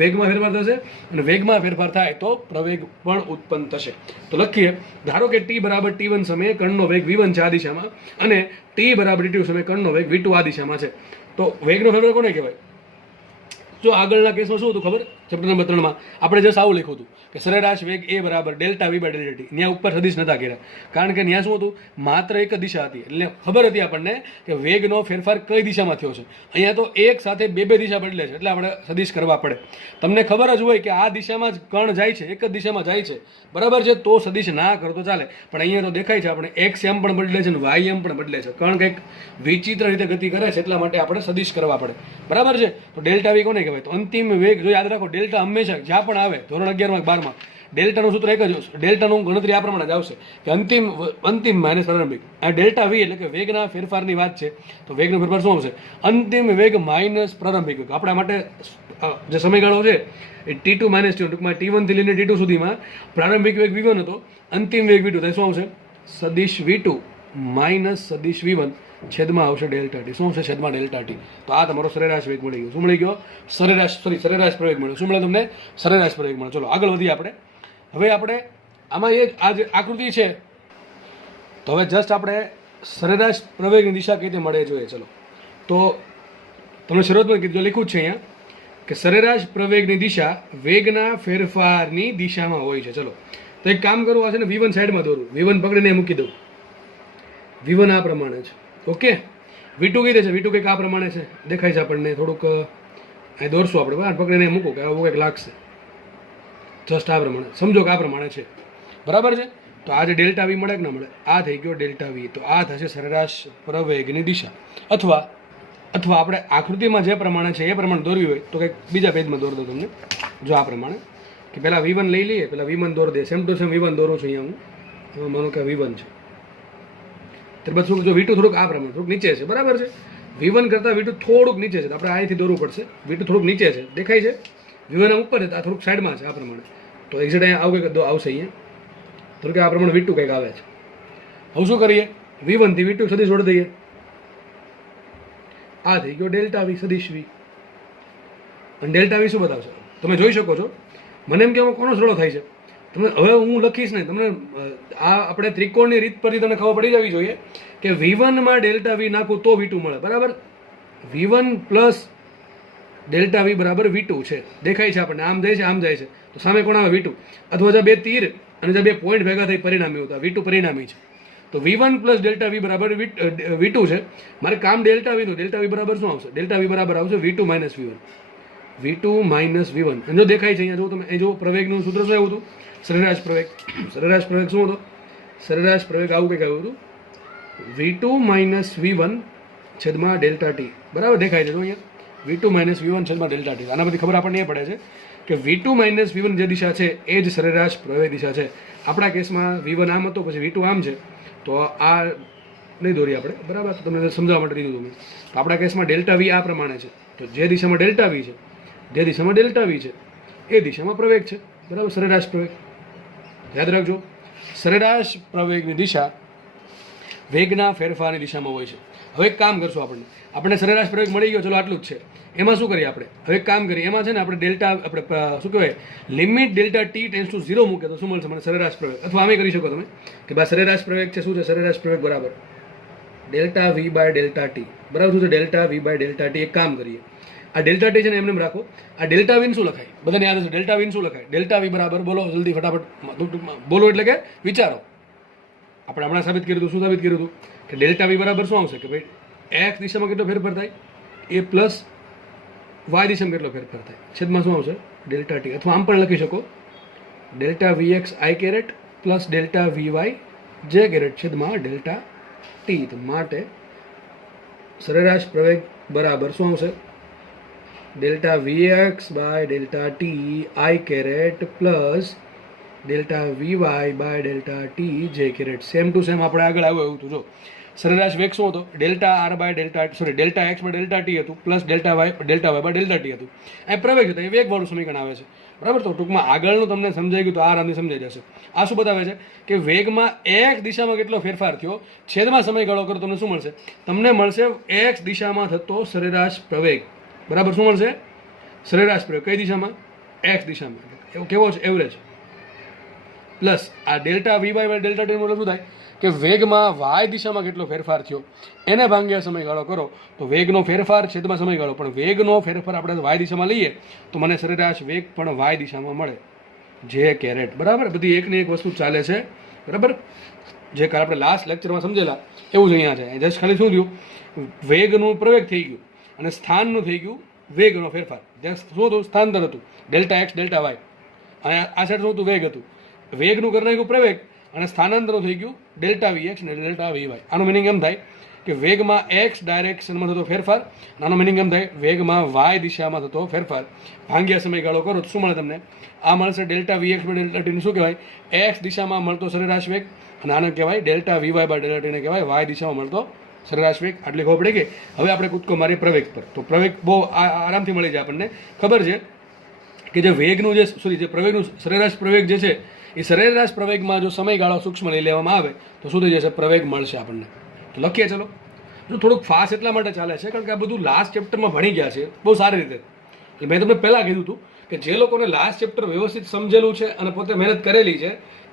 વેગમાં ફેરફાર થશે, અને વેગમાં ફેરફાર થાય તો પ્રવેગ પણ ઉત્પન્ન થશે. તો લખીએ, ધારો કે t બરાબર t1 સમયે કણનો વેગ v1 છે આ દિશામાં, અને t બરાબર t2 સમયે કણનો વેગ v2 આ દિશામાં છે. તો વેગનો ફેરફાર કોને કહેવાય? જો આગળના કેસમાં શું હતું ખબર? ચેપ્ટર નંબર 3 માં આપણે જસ્ટ આવું લખ્યું હતું કે સરેરાશ વેગ a બરાબર delta v by delta T. ત્યાં ઉપર સદિશ નતા કર્યા, કારણ કે ત્યાં શું હતું, માત્ર એક દિશા હતી. એટલે ખબર હતી આપણને કે વેગનો ફેરફાર કઈ દિશામાં થયો છે. અહીંયા તો એક સાથે બે દિશા બદલે છે, એટલે આપણે સદિશ કરવા પડે. તમને ખબર જ હોય કે આ દિશામાં જ કણ જાય છે, એક જ દિશામાં જાય છે, બરાબર છે, તો સદિશ ના કરો તો ચાલે. પણ અહીંયા તો દેખાય છે આપણે x એમ પણ બદલે છે અને y એમ પણ બદલે છે. કણ કંઈક વિચિત્ર રીતે ગતિ કરે છે, એટલા માટે આપણે સદિશ કરવા પડે, બરાબર છે. તો ડેલ્ટા v કોને કહેવાય? તો અંતિમ વેગ. જો યાદ રાખો, ડેલ્ટા હંમેશા જ્યાં પણ આવે, ધોરણ 11 માં 12 માં ડેલ્ટાનું સૂત્ર એક જ હશે. ડેલ્ટાનું ગણતરી આ પ્રમાણે જ આવશે કે અંતિમ માઇનસ પ્રારંભિક. આ ડેલ્ટા v એટલે કે વેગના ફેરફારની વાત છે. તો વેગનો ફેરફાર શું આવશે? અંતિમ વેગ માઇનસ પ્રારંભિક વેગ. આપણા માટે જે સમયગાળો છે એ t2 માઇનસ t1, ટૂંકમાં t1 થી લઈને t2 સુધીમાં પ્રારંભિક વેગ v1 હતો, અંતિમ વેગ v2 થાય. શું આવશે? સદિશ v2 માઇનસ સદિશ v1 છેદમાં આવશે ડેલ્ટા ટી. શું આવશે? છેદમાં ડેલ્ટા ટી. તો આ તમારો સરેરાશ વેગ મળી ગયો. શું મળી ગયો? સરેરાશ પ્રવેગ મળ્યો. શું મળે તમને? સરેરાશ પ્રવેગ મળ્યો. ચલો આગળ વધીએ આપણે. હવે આપણે આમાં આ જે આકૃતિ છે, તો હવે જસ્ટ આપણે સરેરાશ પ્રવેગની દિશા કઈ રીતે મળે જોઈએ. ચલો, તો તમને શરૂઆતમાં કીધું, લખ્યું જ છે અહીંયા કે સરેરાશ પ્રવેગની દિશા વેગના ફેરફારની દિશામાં હોય છે. ચલો, તો એક કામ કરવું, આ છે ને v1 સાઈડમાં દોરું, v1 પકડીને મૂકી દઉં. v1 આ પ્રમાણે છે, ઓકે. v2 કઈ રીતે છે? v2 કંઈક આ પ્રમાણે છે, દેખાય છે આપણને. થોડુંક અહીં દોરશું આપણે, બરાબર, પકડીને મૂકો કે આવું કંઈક લાગશે. જસ્ટ આ પ્રમાણે સમજો કે આ પ્રમાણે છે, બરાબર છે. તો આ જે ડેલ્ટા વી મળે કે ના મળે? આ થઈ ગયો ડેલ્ટા વી. તો આ થશે સરેરાશ પ્રવેગની દિશા. અથવા આપણે આકૃતિમાં જે પ્રમાણે છે એ પ્રમાણે દોરવી હોય તો કંઈક બીજા પેજમાં દોર દો તમને. જો આ પ્રમાણે કે પહેલાં v1 લઈ લઈએ, પહેલાં v1 દોર દે. સેમ ટુ સેમ v1 દોરું છું અહીંયા હું. માનો કે v1 છે, ત્યારબાદ શું, જો v2 થોડુંક આ પ્રમાણે થોડુંક નીચે છે, બરાબર છે. v1 કરતાં v2 થોડુંક નીચે છે, તો આપણે અહીંથી દોરવું પડશે. v2 થોડુંક નીચે છે, દેખાય છે. v1 ઉપર છે, આ થોડુંક સાઈડમાં છે, આ પ્રમાણે. તો એક્ઝેક્ટ અહીંયા આવું કંઈક આવશે અહીંયા, થોડુંક આ પ્રમાણે v2 કંઈક આવે છે. હવે શું કરીએ? v1 થી v2 સદિશ જોડી દઈએ. આ થઈ ગયો ડેલ્ટા વી, સદિશ વી. અને ડેલ્ટા વી શું બતાવશે? તમે જોઈ શકો છો. મને એમ કે કોનો સરળો થાય છે તમને. હવે હું લખીશ નહીં, તમને આ આપણે ત્રિકોણની રીત પરથી તમને ખબર પડી જવી જોઈએ કે v1 માં ડેલ્ટા વી નાખું તો v2 મળે, બરાબર. v1 પ્લસ ડેલ્ટા વી બરાબર v2 છે, દેખાય છે આપણને. આમ જાય છે, આમ જાય છે, તો સામે કોણ આવે? v2. અથવા જે બે તીર અને જે બે પોઈન્ટ ભેગા થઈ પરિણામી હોતા, v2 પરિણામી છે. તો v1 પ્લસ ડેલ્ટા વી બરાબર v2 છે. મારે કામ ડેલ્ટા વી નું. ડેલ્ટા વી બરાબર શું આવશે? ડેલ્ટા વી બરાબર આવશે v2 minus v1. v2 minus v1. અને જો દેખાય છે અહીંયા, જો તમે જો પ્રવેગનું સૂત્ર શું આવ્યું હતું? સરેરાશ પ્રવેગ. સરેરાશ પ્રવેગ શું હતો? સરેરાશ પ્રવેગ આવું કંઈક આવ્યું હતું, v2 માઇનસ v1 છેદમાં ડેલ્ટા ટી. બરાબર દેખાય છે જો અહીંયા, v2 માઇનસ v1 છેદમાં ડેલ્ટા ટી. આના બધી ખબર આપણને એ પડે છે કે v2 માઇનસ v1 જે દિશા છે એ જ સરેરાશ પ્રવેગ દિશા છે. આપણા કેસમાં v1 આમ હતો, પછી v2 આમ છે, તો આ નહીં દોરી આપણે, બરાબર. તો તમને સમજાવવા માટે લીધું તમે. તો આપણા કેસમાં ડેલ્ટા વી આ પ્રમાણે છે. તો જે દિશામાં ડેલ્ટા વી છે, જે દિશામાં ડેલ્ટા વી છે એ દિશામાં પ્રવેગ છે, બરાબર. સરેરાશ પ્રવેગ યાદ રાખજો. સરેરાશ પ્રવેગની દિશા વેગના ફેરફારની દિશામાં હોય છે. હવે એક કામ કરશું, આપણે સરેરાશ પ્રવેગ મળી ગયો, ચલો આટલું જ છે. એમાં શું કરીએ આપણે? હવે એક કામ કરીએ, એમાં છે ને આપણે ડેલ્ટા, આપણે શું કહેવાય, limit delta T tends to 0 મૂકે તો શું મળશે મને? સરેરાશ પ્રવેગ. અથવા આમે કરી શકો તમે કે ભાઈ સરેરાશ પ્રવેગ છે, શું છે? સરેરાશ પ્રવેગ બરાબર delta V by delta T, બરાબર. શું છે? Delta V by delta T. એક કામ કરીએ, આ ડેલ્ટા ટી છે ને એમને રાખો. આ ડેલ્ટા વીન શું લખાય? બધાને યાદ હશે, ડેલ્ટા વીન શું લખાય? ડેલ્ટા વી બરાબર, બોલો જલ્દી ફટાફટ બોલો, એટલે કે વિચારો. આપણે હમણાં સાબિત કર્યું હતું. શું સાબિત કર્યું હતું? કે ડેલ્ટા વી બરાબર શું આવશે? કે ભાઈ એક્સ દિશામાં કેટલો ફેરફાર થાય એ પ્લસ વાય દિશામાં કેટલો ફેરફાર થાય, છેદમાં શું આવશે? Delta t. અથવા આમ પણ લખી શકો, delta v x i caret plus delta v y j caret છેદમાં ડેલ્ટા ટી. તો માટે સરેરાશ પ્રવેગ બરાબર શું આવશે? Delta v x by delta T I caret plus delta v y by delta T જે કેરેટ. સેમ ટુ સેમ આપણે આગળ આવ્યું એવું હતું. જો સરેરાશ વેગ શું હતો? Delta R by delta delta x by delta t હતું plus delta Y by delta t હતું. એ પ્રવેગ હતું, એ વેગવાળું સમીકરણ આવે છે. બરાબર. તો ટૂંકમાં આગળનું તમને સમજાઈ ગયું તો આ રાંધી સમજાઈ જશે. આ શું બતાવે છે કે વેગમાં એક્સ દિશામાં કેટલો ફેરફાર થયો, છેદમાં સમયગાળો કરો તમને શું મળશે? તમને મળશે એક્સ દિશામાં થતો સરેરાશ પ્રવેગ. બરાબર. શું મળશે? સરેરાશ પ્રવેગ કઈ દિશામાં? એક્સ દિશામાં. એવું કેવો છે? એવરેજ. પ્લસ આ delta V by delta t મતલબ શું થાય કે વેગમાં વાય દિશામાં કેટલો ફેરફાર થયો એને ભાંગ્યા સમયગાળો કરો તો વેગનો ફેરફાર છેદમાં સમયગાળો, પણ વેગનો ફેરફાર આપણે વાય દિશામાં લઈએ તો મને સરેરાશ વેગ પણ વાય દિશામાં મળે જે કેરેટ. બરાબર. બધી એકની એક વસ્તુ ચાલે છે. બરાબર. જે કાલે આપણે લાસ્ટ લેક્ચરમાં સમજેલા એવું જ અહીંયા છે. જસ્ટ ખાલી શું થયું? વેગનું પ્રવેગ થઈ ગયું અને સ્થાનનું થઈ ગયું વેગનો ફેરફાર. જસ્ટ શું હતું? સ્થાનાંતર હતું, ડેલ્ટા એક્સ ડેલ્ટા વાય. અને આ સાઈડ શું હતું? વેગ હતું. વેગનું કરી નાખ્યું પ્રવેગ અને સ્થાનાંતર થઈ ગયું ડેલ્ટા વી એક્સ અને ડેલ્ટા વી વાય. આનો મિનિંગ એમ થાય કે વેગમાં એક્સ ડાયરેક્શનમાં થતો ફેરફાર. આનો મિનિંગ એમ થાય વેગમાં વાય દિશામાં થતો ફેરફાર ભાંગ્યા સમયગાળો કરો તો શું મળે તમને? આ મળશે delta v x by delta ટીને શું કહેવાય? એક્સ દિશામાં મળતો સરેરાશ વેગ. અને આને કહેવાય delta v y by delta ટીને કહેવાય વાય દિશામાં મળતો સરેરાશ વેગ. આટલી ખબર પડી ગઈ. હવે આપણે કૂદકો મારીએ પ્રવેગ પર. તો પ્રવેગ બહુ આરામથી મળી જાય આપણને. ખબર છે કે જે વેગનું જે પ્રવેગનું સરેરાશ પ્રવેગ જે છે એ સરેરાશ પ્રવેગમાં જો સમયગાળો સૂક્ષ્મ લઈ લેવામાં આવે તો શું થઈ જશે? પ્રવેગ મળશે આપણને. તો લખીએ ચલો. જો થોડુંક ફાસ્ટ એટલા માટે ચાલે છે કારણ કે આ બધું લાસ્ટ ચેપ્ટરમાં ભણી ગયા છે બહુ સારી રીતે. એટલે મેં તમને પહેલાં કીધું હતું કે જે લોકોને લાસ્ટ ચેપ્ટર વ્યવસ્થિત સમજેલું છે અને પોતે મહેનત કરેલી છે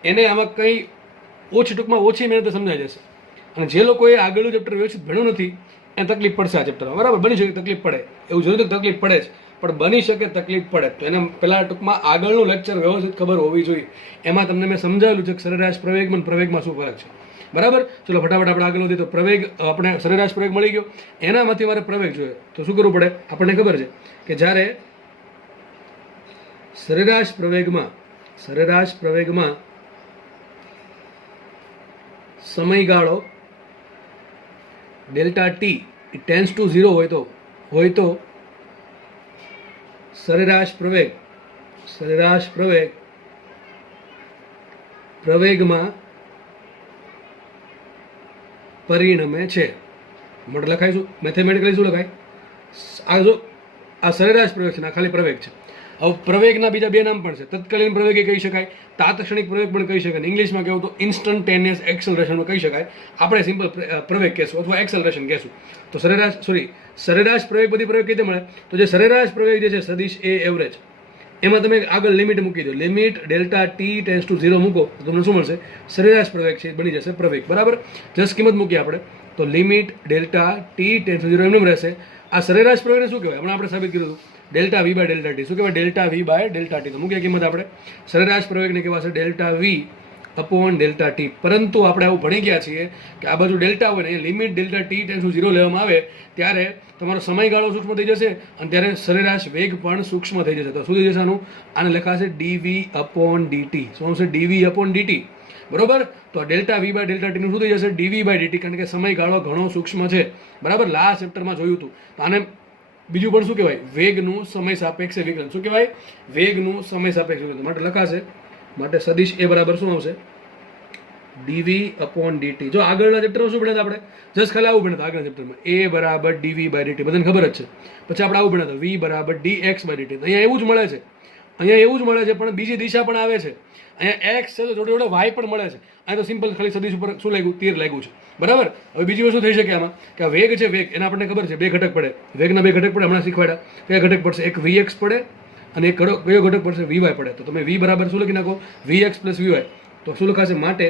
એને આમાં કંઈ ટૂંકમાં ઓછી મહેનત સમજાઈ જશે. અને જે લોકોએ આગળનું ચેપ્ટર વ્યવસ્થિત ભણ્યું નથી એને તકલીફ પડશે આ ચેપ્ટરમાં. બરાબર. બની શકે તકલીફ પડે, એવું જરૂર તકલીફ પડે જ, પણ બની શકે તકલીફ પડે. તો એને પહેલાં ટૂંકમાં આગળનું લેક્ચર વ્યવસ્થિત ખબર હોવી જોઈએ. એમાં તમને મેં સમજાવેલું છે કે સરેરાશ પ્રવેગમાં પ્રવેગમાં શું ફરક છે. બરાબર. ચલો ફટાફટ આપણે આગળ વધીએ. તો પ્રવેગ આપણે સરેરાશ પ્રવેગ મળી ગયો, એનામાંથી મારે પ્રવેગ જોઈએ તો શું કરવું પડે? આપણને ખબર છે કે જ્યારે સરેરાશ પ્રવેગમાં સમયગાળો ડેલ્ટા ટી ટેન્સ ટુ 0 હોય તો સરેરાશ પ્રવેગ પ્રવેગમાં પરિણમે છે. મોટે લખાઈશું મેથેમેટિકલી શું લખાય? આ જો આ સરેરાશ પ્રવેગ છે, આ ખાલી પ્રવેગ છે. હવે પ્રવેગના બીજા બે નામ પણ છે. તત્કાલીન પ્રવેગ કહી શકાય, તાત્ક્ષણિક પ્રવેગ પણ કહી શકાય. ઇંગ્લિશમાં કહેવું તો ઇન્સ્ટન્ટેનિયસ એક્સલરેશન કહી શકાય. આપણે સિમ્પલ પ્રવેગ કહેશું અથવા એક્સલરેશન કહેશું. તો સરેરાશ પ્રવેગ બધી પ્રવેગ કઈ રીતે મળે? તો જે સરેરાશ પ્રવેગ જે છે સદિશ એ એવરેજ, એમાં તમે આગળ લિમિટ મૂકી દો. Limit delta T tends to 0 મૂકો તો તમને શું મળશે? સરેરાશ પ્રવેગ છે બની જશે પ્રવેગ. બરાબર. જસ્ટ કિંમત મૂકીએ આપણે તો limit delta T tends to 0 એમનું રહેશે. આ સરેરાશ પ્રવેગને શું કહેવાય? હમણાં આપણે સાબિત કર્યું હતું delta V by delta t. શું કહેવાય? Delta V by delta t. તો મૂકીએ કિંમત આપણે. સરેરાશ પ્રવેગને કહેવાશે delta v upon delta t. પરંતુ આપણે આવું ભણી ગયા છીએ કે આ બાજુ ડેલ્ટા હોય ને એ limit delta T tends to 0 લેવામાં આવે ત્યારે તમારો સમયગાળો સૂક્ષ્મ થઈ જશે અને ત્યારે સરેરાશ વેગ પણ સૂક્ષ્મ થઈ જશે. તો શું થઈ જશે? આને લખાશે ડીવી અપોન ડીટી. શું આવશે? Dv upon dt. બરોબર. તો ડેલ્ટા વી બાય ડેલ્ટા ટીનું શું થઈ જશે? Dv by dt. કારણ કે સમયગાળો ઘણો સૂક્ષ્મ છે. બરાબર. લાસ્ટ ચેપ્ટરમાં જોયું હતું. તો આને બીજું પણ શું કહેવાય? વેગનું સમય સાપેક્ષ વિકલન. શું કહેવાય? વેગનું સમય સાપેક્ષ વિકલન. માટે લખાશે માટે સદિશ એ બરાબર શું આવશે? Dv upon DT. જો આગળના ચેપ્ટરમાં શું ભણ્યા આપણે? જસ્ટ ખાલી આવું ભણ્યા આગળના ચેપ્ટરમાં એ બરાબર ડીવી બાય ડીટી. બધાને ખબર જ છે. પછી આપણે આવું ભણ્યા વી બરાબર ડી એક્સ બાય ડીટી. અહીંયા એવું જ મળે છે. પણ બીજી દિશા પણ આવે છે. અહીંયા એક્સ છે તો જોડે જોડે વાય પણ મળે છે. અહીંયા તો સિમ્પલ ખાલી સદિશ ઉપર શું લાગ્યું? તીર લાગ્યું છે. બરાબર. હવે બીજી વસ્તુ થઈ શકે આમાં કે આ વેગ છે, વેગ એના આપણને ખબર છે બે ઘટક પડે. વેગના બે ઘટક પડે. હમણાં શીખવાડ્યા કયા ઘટક પડશે? એક વી એક્સ પડે અને એક કયો ઘટક પડશે? વી વાય પડે. તો તમે વી બરાબર શું લખી નાખો? વી એક્સ પ્લસ વી વાય. તો શું લખાશે? માટે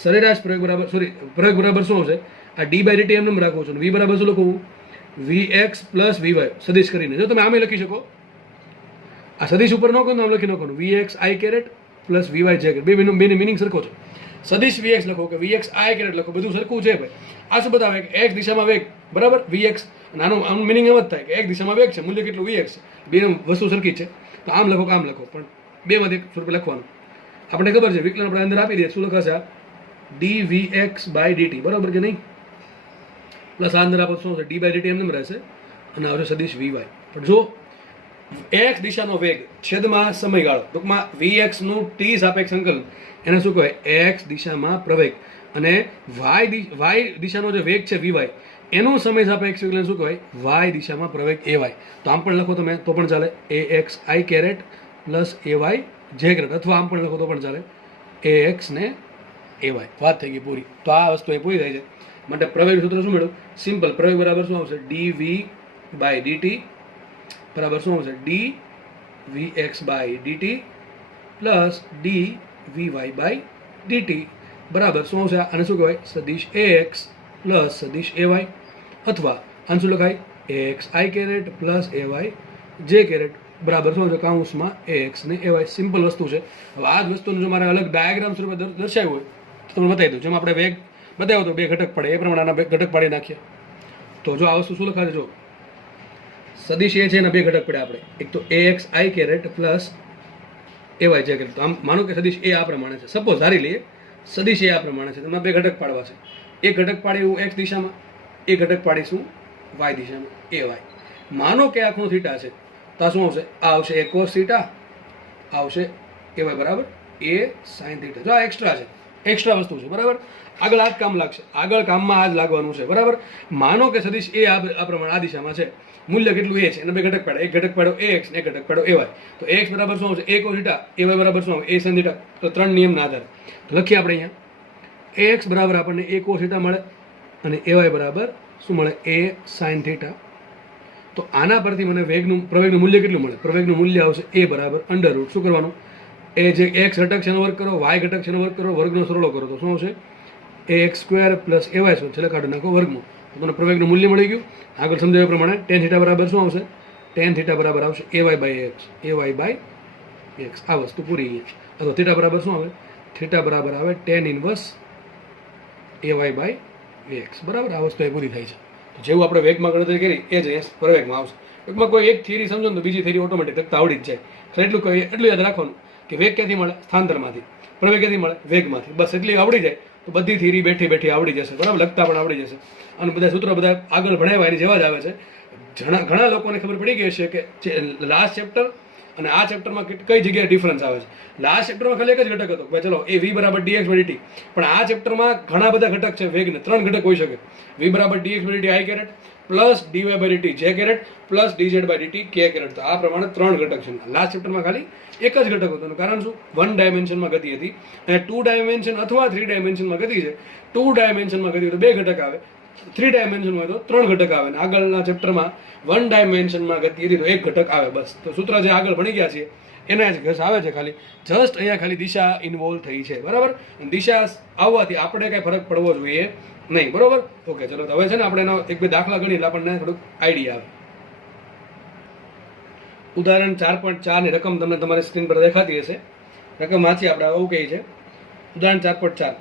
સરેરાશ પ્રવેગ બરાબર શું આવશે? આ ડી બાય ડીટી એમને રાખવું છું. વી બરાબર શું લખવું? વી એક્સ પ્લસ વી વાય સદિશ કરીને. જો તમે આમે લખી શકો. આ સદિશ ઉપર નાખો નામ લખી નાખવાનું વી x i caret plus V y j caret. બેની મિનિંગ સરખો છે. સદિશ વી એક્સ લખો કે વી એક્સ આઈ કેરેટ લખો, બધું સરખું છે ભાઈ. આ શું બતાવે કે એક દિશામાં વેગ. બરાબર. વી એક્સ અને આનું મિનિંગ એમ જ થાય કે એક દિશામાં વેગ છે, મૂલ્ય કેટલું? વી એક્સ. બેની વસ્તુ સરખી છે તો આમ લખો કે આમ લખો, પણ બેમાંથી એક સ્વરૂપે લખવાનું. આપણે ખબર છે વિકલન આપણે અંદર આપી દઈએ. શું લખાશે? આ d v x by dt. બરાબર કે નહીં? પ્લસ આ અંદર આપણે શું છે? ડી બાય ડીટી એમને રહેશે અને આવશે સદિશ વી વાય. પણ જો એક્સ દિશાનો વેગ છેદમાં સમયગાળો, ટૂંકમાં vx નું t સાપેક્ષ સંકલન, એને શું કહેવાય? એક્સ દિશામાં પ્રવેગ. અને વાય દિશાનો જે વેગ છે vy, એનું સમય સાપેક્ષ સંકલન શું કહેવાય? વાય દિશામાં પ્રવેગ ay. તો આમ પણ લખો તમે તો પણ ચાલે, ax i caret plus ay જે કેરેટ, અથવા આમ પણ લખો તો પણ ચાલે, ax ને ay. વાત થઈ ગઈ પૂરી. તો આ વસ્તુ એ પૂરી થાય છે. માટે પ્રવેગ સૂત્ર શું મળ્યું? સિમ્પલ. પ્રવેગ બરાબર શું આવશે? dv બાય dt બરાબર શું આવશે? dvx by dt plus dvy by dt બરાબર શું આવશે? આને શું કહેવાય? સદિશ ax પ્લસ સદિશ ay. અથવા આને શું લખાય? ax i caret plus ay જે કેરેટ બરાબર શું આવશે? કાઉન્સમાં ax ને ay. સિમ્પલ વસ્તુ છે. હવે આ જ વસ્તુને જો મારે અલગ ડાયાગ્રામ સ્વરૂપે દર્શાવ્યું હોય તો તમને બતાવી દઉં. જેમ આપણે વેગ બતાવ્યો તો બે ઘટક પડે, એ પ્રમાણે આના બે ઘટક પાડી નાખીએ. તો જો આ વસ્તુ શું લખાશે? જો સદિશ એ છે એના બે ઘટક પડે આપણે, એક તો ax i caret plus ay જે કેરેટ. તો આમ માનો કે સદિશ એ આ પ્રમાણે છે, સપોઝ ધારી લઈએ સદિશ એ આ પ્રમાણે છે, તેમાં બે ઘટક પાડવા છે. એક ઘટક પાડીશું એક્સ દિશામાં, એક ઘટક પાડીશું વાય દિશામાં, ay. માનો કે આ ખૂણો થીટા છે, તો આ શું આવશે? આ આવશે a cos થીટા, આવશે ay બરાબર a sin થીટા. જો આ એક્સ્ટ્રા છે, એક્સ્ટ્રા વસ્તુ છે બરાબર. આગળ આ જ કામ લાગશે, આગળ કામમાં આ જ લાગવાનું છે બરાબર. માનો કે સદિશ એ આ પ્રમાણે આ દિશામાં છે, મૂલ્ય કેટલું એ છે, એના બે ઘટક પાડે, એક ઘટક પાડો ax ને એક ઘટક પાડો ay. તો ax બરાબર શું આવશે? a cos થીટા, ay બરાબર શું આવે? a sin theta. તો ત્રણ નિયમના આધારે તો લખીએ આપણે અહીંયા, ax બરાબર આપણને a cos થીટા મળે અને ay બરાબર શું મળે? a sin theta. તો આના પરથી મને પ્રવેગનું મૂલ્ય કેટલું મળે? પ્રવેગનું મૂલ્ય આવશે a બરાબર અંડર રૂટ. શું કરવાનું? એ જે x ઘટક છે એનો વર્ગ કરો, y ઘટક છે એનો વર્ગ કરો, વર્ગનો સરવાળો કરો. તો શું આવશે? ax square plus ay square, છેલ્લે કાઢી નાખો વર્ગમાં. તો તમને પ્રવેગનું મૂલ્ય મળી ગયું. આગળ સમજાવ્યા પ્રમાણે tan થીટા બરાબર શું આવશે? tan થીટા બરાબર આવશે ay by x, ay by x. આ વસ્તુ પૂરી અહીંયા. તો થીટા બરાબર શું આવે? થીટા બરાબર આવે tan inverse ay by x બરાબર. આ વસ્તુ એ પૂરી થાય છે. તો જેવું આપણે વેગમાં ગણતરી કરી એ જ અહીંયા પ્રવેગમાં આવશે. ટૂંકમાં કોઈ એક થિયરી સમજો ને તો બીજી થિયરી ઓટોમેટિક લખતા આવડી જ જાય. ખાલી એટલું કહીએ, એટલું યાદ રાખવાનું કે વેગ ક્યાંથી મળે? સ્થાનાંતરમાંથી. પ્રવેગ ક્યાંથી મળે? વેગમાંથી. બસ એટલી આવડી જાય તો બધી થિયરી બેઠી બેઠી આવડી જશે બરાબર. લખતા પણ આવડી જશે. અને બધા સૂત્રો બધા આગળ ભણાવ્યા એની જેવા જ આવે છે. ઘણા લોકોને ખબર પડી ગઈ છે કે લાસ્ટ ચેપ્ટર અને આ ચેપ્ટરમાં કઈ જગ્યાએ ડિફરન્સ આવે છે. લાસ્ટ ચેપ્ટરમાં ખાલી એક જ ઘટક હતો ભાઈ, ચલો એ v બરાબર dx બાય dt. પણ આ ચેપ્ટરમાં ઘણા બધા ઘટક છે વેગને, ત્રણ ઘટક હોઈ શકે. v બરાબર dx by dt i caret plus dy by dt j caret plus dz by dt k caret. તો આ પ્રમાણે ત્રણ ઘટક છે. લાસ્ટ ચેપ્ટરમાં ખાલી એક જ ઘટક હતો. કારણ શું? 1 ડાયમેન્શનમાં ગતિ હતી અને 2 ડાયમેન્શન અથવા 3 ડાયમેન્શનમાં ગતિ છે. 2 ડાયમેન્શનમાં ગતિ તો બે ઘટક આવે, 3 ડાયમેન્શનમાં તો ત્રણ ઘટક આવે. આગળના ચેપ્ટરમાં 1 ડાયમેન્શનમાં ગતિ હતી તો એક ઘટક આવે બસ. તો સૂત્ર જે આગળ ભણી ગયા છીએ એના જ ઘસ આવે છે. ખાલી જસ્ટ અહીંયા ખાલી દિશા ઇન્વોલ્વ થઈ છે બરાબર. દિશા આવવાથી આપણે કઈ ફરક પડવો જોઈએ નહીં બરોબર. ઓકે ચલો હવે છે ને આપણે એનો એક બે દાખલા ગણી એટલે આપણને થોડુંક આઈડિયા આવે. ઉદાહરણ 4.4 ની રકમ તમને તમારી સ્ક્રીન પર દેખાતી હશે. રકમ વાંચી આપણે આવું કહે છે. ઉદાહરણ 4.4,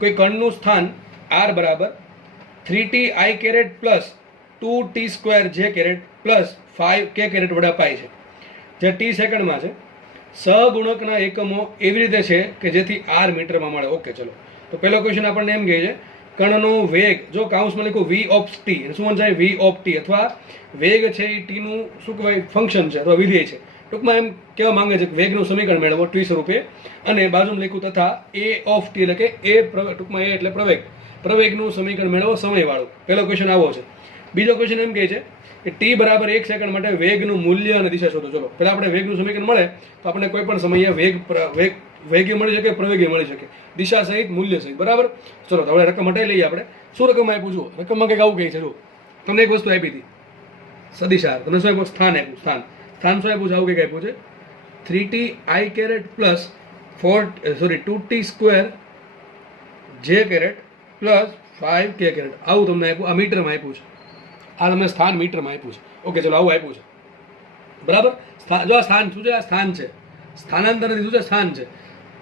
કોઈ કણનું સ્થાન r બરાબર 3t i caret plus 2t square j caret plus 5k caret વડે અપાય છે, જે t સેકન્ડમાં છે. સહગુણકના એકમો એવી રીતે છે કે જેથી r મીટરમાં મળે. ઓકે ચલો તો પહેલો ક્વેશ્ચન આપણને એમ કહે છે કણનો વેગ, જો કાઉન્સમાં લખો v ઓફ t, શું વંચાય? v of t. અથવા વેગ છે એ t નું શું કહેવાય? ફંક્શન છે અથવા વિધેય છે. ટૂંકમાં એમ કહેવા માંગે છે કે વેગનું સમીકરણ મેળવો t સ્વરૂપે. અને બાજુમાં લખ્યું તથા a ઓફ t એટલે કે ટૂંકમાં a એટલે પ્રવેગ, પ્રવેગનું સમીકરણ મેળવો સમયવાળું. પહેલો ક્વેશ્ચન આવો છે. બીજો ક્વેશ્ચન એમ કહે છે કે t બરાબર 1 સેકન્ડ માટે વેગનું મૂલ્ય અને દિશા શોધો. ચલો પહેલા આપણે વેગનું સમીકરણ મળે તો આપણને કોઈ પણ સમયે વેગે મળી શકે, પ્રવેગે મળી શકે, દિશા સહિત મૂલ્ય સહિત બરાબર. ચલો હવે રકમ હટાવી લઈએ આપણે. શું રકમ આપ્યું? જુઓ રકમમાં કંઈક આવું કહે છે. જુઓ તમને એક વસ્તુ આપી હતી સદિશાર, તમને શું આપ્યું? સ્થાન આપ્યું. સ્થાન શું આપ્યું છે? આવું કંઈક આપ્યું છે 3t i caret plus 2t square j caret plus 5k caret. આવું તમને આપ્યું. આ મીટરમાં આપ્યું છે. આ તમને સ્થાન મીટરમાં આપ્યું છે. ઓકે ચલો આવું આપ્યું છે બરાબર. જો આ સ્થાન શું છે? આ સ્થાન છે. સ્થાનાંતર શું છે? સ્થાન છે.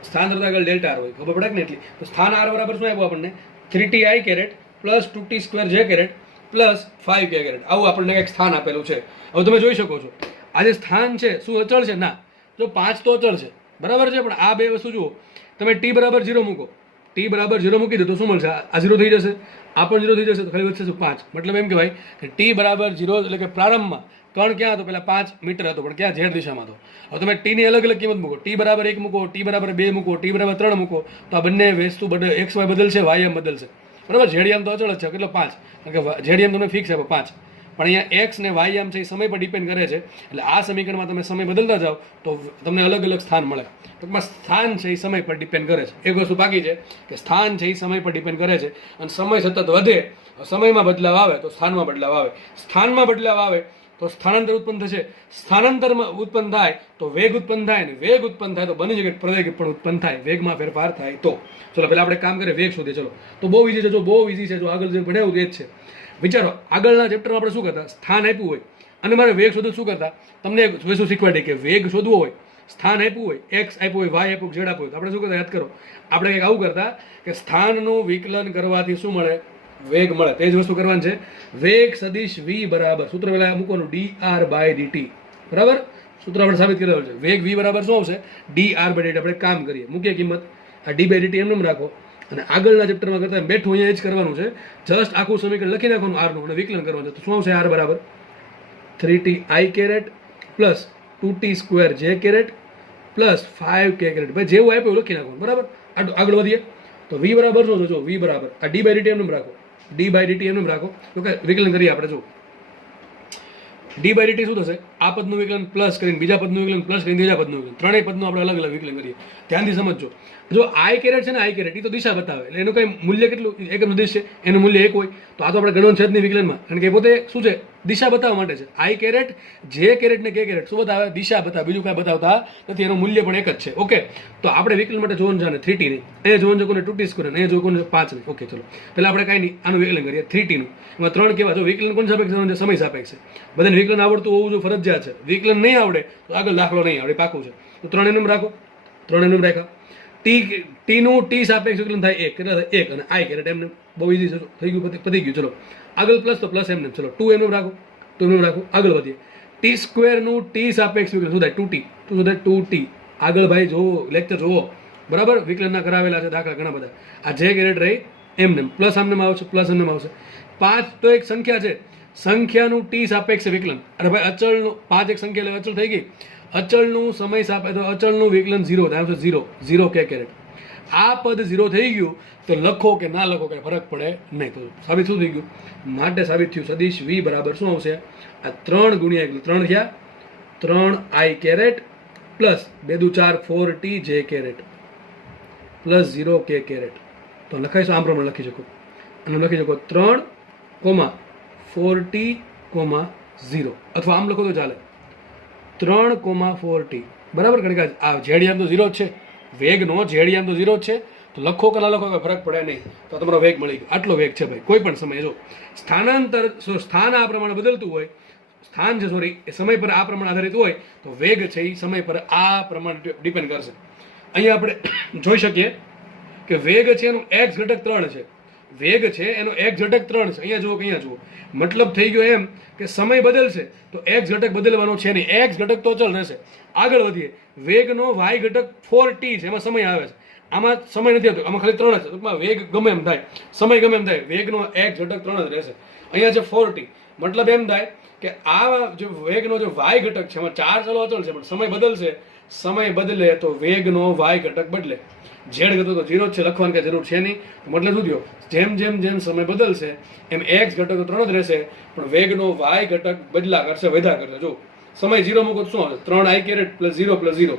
સ્થાનાંતર આગળ ડેલ્ટા આર હોય, ખબર પડે કે ને એટલી. તો સ્થાન આર બરાબર શું આપ્યું આપણને? 3t i caret plus 2t square j caret plus 5k caret. આવું આપણને કંઈક સ્થાન આપેલું છે. હવે તમે જોઈ શકો છો આ જે સ્થાન છે શું અચળ છે? ના, જો 5 તો અચળ છે બરાબર છે. પણ આ બે વસ્તુ જુઓ, તમે t બરાબર 0 મૂકો, t બરાબર 0 મૂકી દો તો શું મળશે? આ 0 થઈ જશે, આ પણ 0 થઈ જશે, તો ખાલી વધશે 5. મતલબ એમ કહેવાય કે t બરાબર 0 એટલે કે પ્રારંભમાં ત્રણ ક્યાં હતો? પેલા 5 મીટર હતો, પણ ક્યાં? ઝેડ દિશામાં હતો. હવે તમે ટીની અલગ અલગ કિંમત મૂકો, ટી બરાબર 1 મૂકો, ટી બરાબર 2 મૂકો, ટી બરાબર 3 મૂકો, તો આ બંને વસ્તુ એક્સ વાય બદલશે, વાય એમ બદલશે. બરાબર? ઝેડિયમ તો અચળ જ છે. કેટલો? 5. કારણ કે ઝેડિયમ તમને ફિક્સ છે 5. પણ અહીંયા એક્સ ને વાય એમ છે એ સમય પર ડિપેન્ડ કરે છે. એટલે આ સમીકરણમાં તમે સમય બદલતા જાઓ તો તમને અલગ અલગ સ્થાન મળે. ટૂંકમાં સ્થાન છે એ સમય પર ડિપેન્ડ કરે છે. એક વસ્તુ બાકી છે કે સ્થાન છે એ સમય પર ડિપેન્ડ કરે છે, અને સમય સતત વધે, સમયમાં બદલાવ આવે તો સ્થાનમાં બદલાવ આવે. સ્થાનમાં બદલાવ આવે તો સ્થાનાંતર ઉત્પન્ન થશે. સ્થાનાંતરમાં ઉત્પન્ન થાય તો વેગ ઉત્પન્ન થાય, ને વેગ ઉત્પન્ન થાય તો બની શકે પ્રવેગ પણ ઉત્પન્ન થાય, વેગમાં ફેરફાર થાય. તો ચલો પહેલા આપણે કામ કરીએ, વેગ શોધીએ. ચલો તો બહુ ઈઝી છે, જો બહુ ઈઝી છે, જો આગળ જે ભણાવ્યું એ જ છે. વિચારો, આગળના ચેપ્ટરમાં આપણે શું કરતા? સ્થાન આપ્યું હોય અને મારે વેગ શોધવું, શું કરતા? તમને વસ્તુ શીખવાડી કે વેગ શોધવો હોય, સ્થાન આપ્યું હોય, એક્સ આપ્યું હોય, વાય આપ્યું, ઝેડ આપ્યું હોય, તો આપણે શું કરતા? યાદ કરો, આપણે કંઈક આવું કરતા કે સ્થાનનું વિકલન કરવાથી શું મળે? વેગ મળે. તે જ વસ્તુ કરવાની છે. વેગ સદિશ v બરાબર, સૂત્ર પેલા મૂકવાનું, dr/dt. બરાબર? સૂત્ર આપણે સાબિત કરેલું છે. વેગ v બરાબર શું આવશે? dr/dt. આપણે કામ કરીએ, મૂકીએ કિંમત, આ d/dt એમ રાખો, અને આગળના ચેપ્ટરમાં કરતા બેઠું અહીંયા જ કરવાનું છે. જસ્ટ આખું સમીકરણ લખી નાખવાનું r નું, અને વિકલન કરવાનું છે. તો શું આવશે? r બરાબર 3t i caret plus 2t square j caret plus 5k caret. ભાઈ જેવું આપ્યું એવું લખી નાખવાનું. બરાબર? આગળ વધીએ તો v બરાબર શું છે? જો v બરાબર આ d/dt એમ રાખો, d/dt એમ રાખો, તો કે વિકલન કરીએ આપણે. જો d/dt શું થશે? આ પદનું વિકલન પ્લસ કરીને બીજા પદનું વિકલન પ્લસ કરીને ત્રીજા પદનું વિકલન, ત્રણેય પદનું આપણે અલગ અલગ વિકલન કરીએ. ધ્યાનથી સમજજો. જો આઈ કેરેટ છે ને, આઈ કેરેટ એ તો દિશા બતાવે, એટલે એનું કઈ મૂલ્ય કેટલું? એકમ સદિશ છે, એનું મૂલ્ય 1 હોય. તો આ તો આપણે ગણવાનું છે જ નહીં વિકલનમાં, કારણ કે એ પોતે શું છે? દિશા બતાવવા માટે છે. આઈ કેરેટ, જે કેરેટ ને કે કેરેટ શું બતાવે? દિશા બતાવે, બીજું કાંઈ બતાવતા નથી. એનું મૂલ્ય પણ એક જ છે. ઓકે, તો આપણે વિકલન માટે જોવાનું છે 3t નહીં, અહીંયા જોવાનું છે કોને? 2t સ્ક્વેર, અહીંયા જોવું કોને? 5 નહીં. ઓકે, ચલો પહેલા આપણે કાંઈ નહીં, આનું વિકલન કરીએ 3t નું. એમાં 3 કેવા? જો વિકલન કોણ સાપેક્ષ છે? સમય સાપેક્ષ છે. બધાને વિકલન આવડતું હોવું જો ફરજિયાત છે. વિકલન નહીં આવડે તો આગળ દાખલો નહીં આવડે, પાકું છે. તો 3 એમ રાખો, 3 એમ રાખ્યા. ટી નું ટી સાપેક્ષ વિકલન થાય 1, કેટલા થાય? 1. અને આઈ કેરેટ એમને બહુ ઈઝી છે, થઈ ગયું, પતી ગયું. ચલો આગળ પ્લસ, તો પ્લસ એમને. ચલો 2 એમ રાખો, 2 એમ રાખો, આગળ વધીએ. ટી સ્ક્વેર નું ટી સાપેક્ષ વિકલન શું થાય? 2t. શું થાય? 2t. આગળ ભાઈ જોવો, લેક્ચર જોવો. બરાબર? વિકલનના કરાવેલા છે દાખલા ઘણા બધા. આ જે કેરેટ રહી એમને પ્લસ આમને આવશે, પ્લસ એમને આવશે. 5 તો એક સંખ્યા છે, સંખ્યાનું ટી સાપેક્ષ વિકલન. અરે ભાઈ અચળનું 5 એક સંખ્યા એટલે અચળ થઈ ગઈ. અચળનું સમય સાપેક્ષ, તો અચળનું વિકલન 0 થાય, 0 k કેરેટ. આ પદ 0 થઈ ગયું તો લખો કે ના લખો કઈ ફરક પડે નહીં. તો સાબિત શું થઈ ગયું? માટે સાબિત થયું સદિશ v બરાબર શું આવશે? આ 3 ગુણ્યા 1 3 થયા, 3i કેરેટ પ્લસ 2 દુ 4 4t j caret plus 0 k caret. તો લખાઈશું આમ પ્રમાણે લખી શકો, અને લખી શકો 3, 4t, 0, અથવા આમ લખો તો ચાલે 3, 4t. બરાબર? કારણ કે આ ઝેડિયમ તો 0 જ છે, વેગનો ઝેડિયમ તો 0 જ છે. તો લખો કે ના લખો કે ફરક પડે નહીં, તો તમારો વેગ મળી ગયો. આટલો વેગ છે ભાઈ, કોઈ પણ સમય. જો સ્થાનાંતર, સ્થાન આ પ્રમાણે બદલતું હોય, સ્થાન છે સોરી, એ સમય પર આ પ્રમાણે આધારિત હોય, તો વેગ છે એ સમય પર આ પ્રમાણે ડિપેન્ડ કરશે. અહીંયા આપણે જોઈ શકીએ કે વેગ છે એનું એક્સ ઘટક 3 છે. વેગ છે એનો એક્સ ઘટક 3 છે. અહીંયા જુઓ કે અહીંયા જુઓ, મતલબ થઈ ગયો એમ કે સમય બદલશે તો એક્સ ઘટક બદલવાનો છે નહીં, એક્સ ઘટક તો અચળ રહેશે. આગળ વધીએ, વેગનો વાય ઘટક 4t છે, એમાં સમય આવે છે. આમાં સમય નથી આવતો, આમાં ખાલી 3 છે. ટૂંકમાં વેગ ગમે એમ થાય, સમય ગમે એમ થાય, વેગનો એક્સ ઘટક 3 જ રહેશે. અહીંયા છે 4t, મતલબ એમ થાય કે આ જે વેગનો જે વાય ઘટક છે એમાં 4 ચલો અચળ છે, પણ સમય બદલશે, સમય બદલે તો વેગનો વાય ઘટક બદલે. ઝેડ ઘટક તો 0 જ છે, લખવાની કઈ જરૂર છે નહીં. મતલબ શું થયો? જેમ જેમ જેમ સમય બદલશે એમ એક્સ ઘટક તો 3 જ રહેશે, પણ વેગનો વાય ઘટક બદલા કરશે, વધ્યા કરશે. જો સમય 0 મૂકો તો શું આવશે? 3i caret plus 0 plus 0.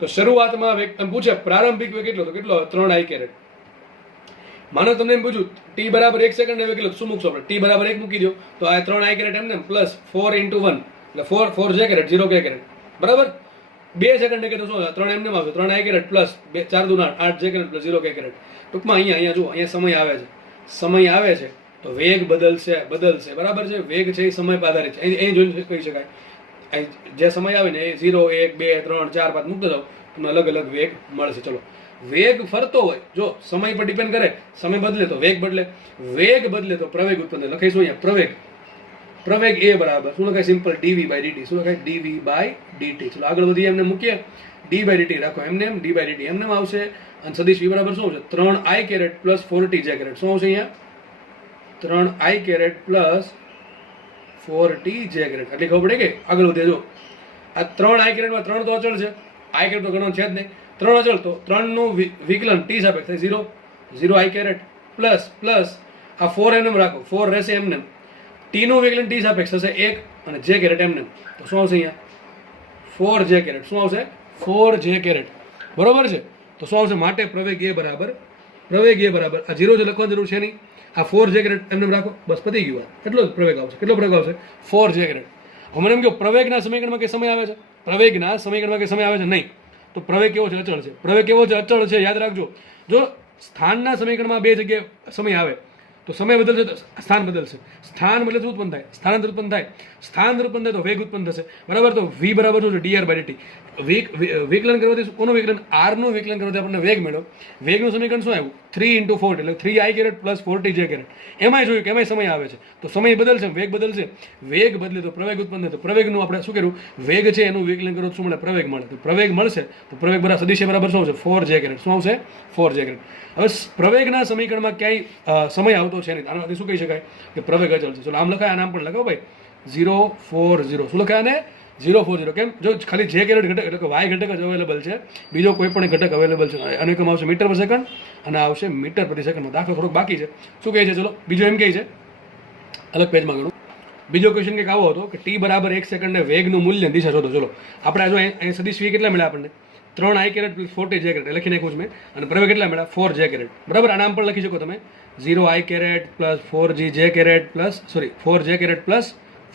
તો શરૂઆતમાં વેગ એમ પૂછે પ્રારંભિક વેગ કેટલો? તો કેટલો? 3i caret. માનો તમને એમ પૂછ્યું t બરાબર 1 સેકન્ડ વેગ કેટલો? શું મૂકશો આપણે? t બરાબર 1 મૂકી દો, તો આ 3i કેરેટ એમને પ્લસ 4 × 1 એટલે 4 j કેરેટ 0 k કેરેટ. બરાબર? 2 સેકન્ડ કે તો શું? 3 એમને આવશે, 3i કેરેટ પ્લસ 4 દુ 8 j caret plus 0 k caret. ટૂંકમાં અહીંયા જુઓ, અહીંયા સમય આવે છે, સમય આવે છે તો વેગ બદલશે. બરાબર છે? વેગ છે એ સમય પર આધારિત છે. અહીં જોઈ કહી શકાય જે સમય આવે ને એ 0, 1, 2, 3, 4, 5 મૂકતો જાઓ, તમને અલગ અલગ વેગ મળશે. ચલો, વેગ ફરતો હોય, જો સમય પર ડિપેન્ડ કરે, સમય બદલે તો વેગ બદલે, વેગ બદલે તો પ્રવેગ ઉત્પન્ન થાય. લખાઈશું અહીંયા પ્રવેગ. પ્રવેગ એ બરાબર શું લખાય? Simple dv/dt. શું લખાય? dv/dt. ચલો આગળ વધીએ, એમને મૂકીએ d/dt રાખો, એમને એમ d/dt એમને આવશે. અને સદિશ v બરાબર શું આવશે? 3i caret plus 4t j caret. શું આવશે અહીંયા? 3i કેરેટ પ્લસ 4t જે કેરેટ. એટલે ખબર પડે કે આગળ વધે. જો આ 3 આઈ કેરેટમાં 3 તો અચળ છે, આઈ કેરેટ તો ગણવાનું છે જ નહીં. 3 અચળ તો 3 નું વિકલન t સાપેક્ષ થાય 0, 0 આઈ કેરેટ પ્લસ આ 4 એમ રાખો, 4 રહેશે એમને. t નું વિકલન t સાપેક્ષ થશે 1 અને જે કેરેટ એમને. તો શું આવશે અહીંયા? 4 જે કેરેટ. શું આવશે? 4 જે કેરેટ. બરોબર છે. તો શું આવશે? માટે પ્રવેગ એ બરાબર આ 0 જે લખવાની જરૂર છે નહીં, આ 4 જે કેરેટ એમને રાખો, બસ પતી ગયું. એટલો જ પ્રવેગ આવશે. કેટલો પ્રવેગ આવશે? 4 જે કેરેટ. હવે મને એમ કહો પ્રવેગના સમીકરણમાં કે સમય આવે છે? પ્રવેગના સમીકરણમાં કે સમય આવે છે? નહીં. તો પ્રવેગ કેવો છે? અચળ છે. પ્રવેગ કેવો છે? અચળ છે. યાદ રાખજો. જો સ્થાનના સમીકરણમાં બે જગ્યાએ સમય આવે તો સમય બદલશે તો સ્થાન બદલશે. સ્થાન બદલે શું ઉત્પન્ન થાય? સ્થાનાંતર ઉત્પન્ન થાય. સ્થાનાંતર ઉત્પન્ન થાય તો વેગ ઉત્પન્ન થશે. બરાબર. તો v બરાબર શું છે? dr/dt. વિકલન કરવાથી કોનું વિકલન? r નું વિકલન કરવાથી આપણને વેગ મળ્યો. વેગનું સમીકરણ શું આવ્યું? 3 × 4 એટલે 3i કેરેટ પ્લસ 4t જે કેરેટ. એમાંય જોયું કે એમાંય સમય આવે છે. તો સમય બદલશે, વેગ બદલશે. વેગ બદલે તો પ્રવેગ ઉત્પન્ન થાય. તો પ્રવેગનું આપણે શું કર્યું? વેગ છે એનું વિકલન કરો શું મળે? પ્રવેગ મળે. તો પ્રવેગ મળશે તો પ્રવેગ બરાબર સદિશ બરાબર શું આવશે? 4 જે કેરેટ. શું આવશે? 4 જે કેરેટ. હવે પ્રવેગના સમીકરણમાં ક્યાંય સમય આવતો છે નહીં. આનાથી શું કહી શકાય કે પ્રવેગ અચળ છે. ચલો આમ લખાય, આ નામ પણ લખાવો ભાઈ, 0 4 0. શું લખાય આને? 0 4 0. કેમ? જો ખાલી જે કેરેટ ઘટક એટલે કે વાય ઘટક જ અવેલેબલ છે, બીજો કોઈ પણ ઘટક અવેલેબલ છે. અને એકમ આવશે મીટર પર સેકન્ડ અને આવશે મીટર પ્રતિ સેકન્ડમાં. દાખલો થોડોક બાકી છે. શું કહે છે? ચલો બીજો એમ કહે છે, અલગ પેજમાં ગણું. બીજો ક્વેશ્ચન કંઈક આવો હતો કે t બરાબર 1 સેકન્ડે વેગનું મૂલ્ય દિશા શોધો. ચલો આપણે જો અહીં સદિશ v કેટલા મળ્યા આપણને? 3 આઈ કેરેટ પ્લસ 4t જે કેરેટ લખી નાખ્યું છે મેં. અને પ્રવેગ કેટલા મળ્યા? 4 જે કેરેટ. બરાબર. આ નામ પણ લખી શકો તમે, 0 આઈ કેરેટ પ્લસ 4g જે કેરેટ પ્લસ 4 જે કેરેટ પ્લસ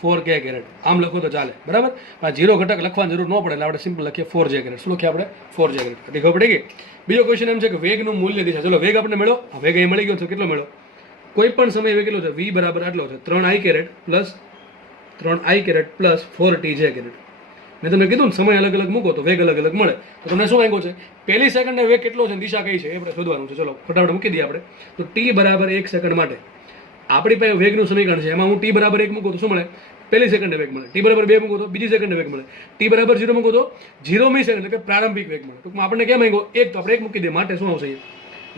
4k કેરેટ. આમ લખો તો ચાલે. બરાબર. આ 0 ઘટક લખવાની જરૂર ન પડે એટલે આપણે સિમ્પલ લખીએ 4 જે કેરેટ. શું લખીએ આપણે? 4 જે કેરેટ. એટલે ખબર પડી ગઈ. બીજો ક્વેશ્ચન એમ છે કે વેગનું મૂલ્ય દિશા. ચલો વેગ આપણે મળ્યો, વેગ અહીં મળી ગયો છે. કેટલો મળ્યો? કોઈ પણ સમય વેગ કેટલો છે? v બરાબર આટલો છે, 3 આઈ કેરેટ પ્લસ 4t જે કેરેટ. મેં તમને કીધું ને સમય અલગ અલગ મૂકો તો વેગ અલગ અલગ મળે. તો તમને શું માંગ્યો છે? પહેલી સેકન્ડે વેગ કેટલો છે, દિશા કઈ છે એ આપણે શોધવાનું છે. ચલો ફટાફટ મૂકી દઈએ આપણે. તો t બરાબર 1 સેકન્ડ માટે આપણી પાસે વેગનું સમીકરણ છે. એમાં હું t બરાબર 1 મૂકું તો શું મળે? પહેલી સેકન્ડે વેગ મળે. t બરાબર 2 મૂકો તો બીજી સેકન્ડે વેગ મળે. t બરાબર 0 મૂકો તો 0મી સેકન્ડ એટલે કે પ્રારંભિક વેગ મળે. ટૂંકમાં આપણને કેમ માંગ્યો? 1 તો આપણે 1 મૂકી દઈએ. માટે શું આવશે?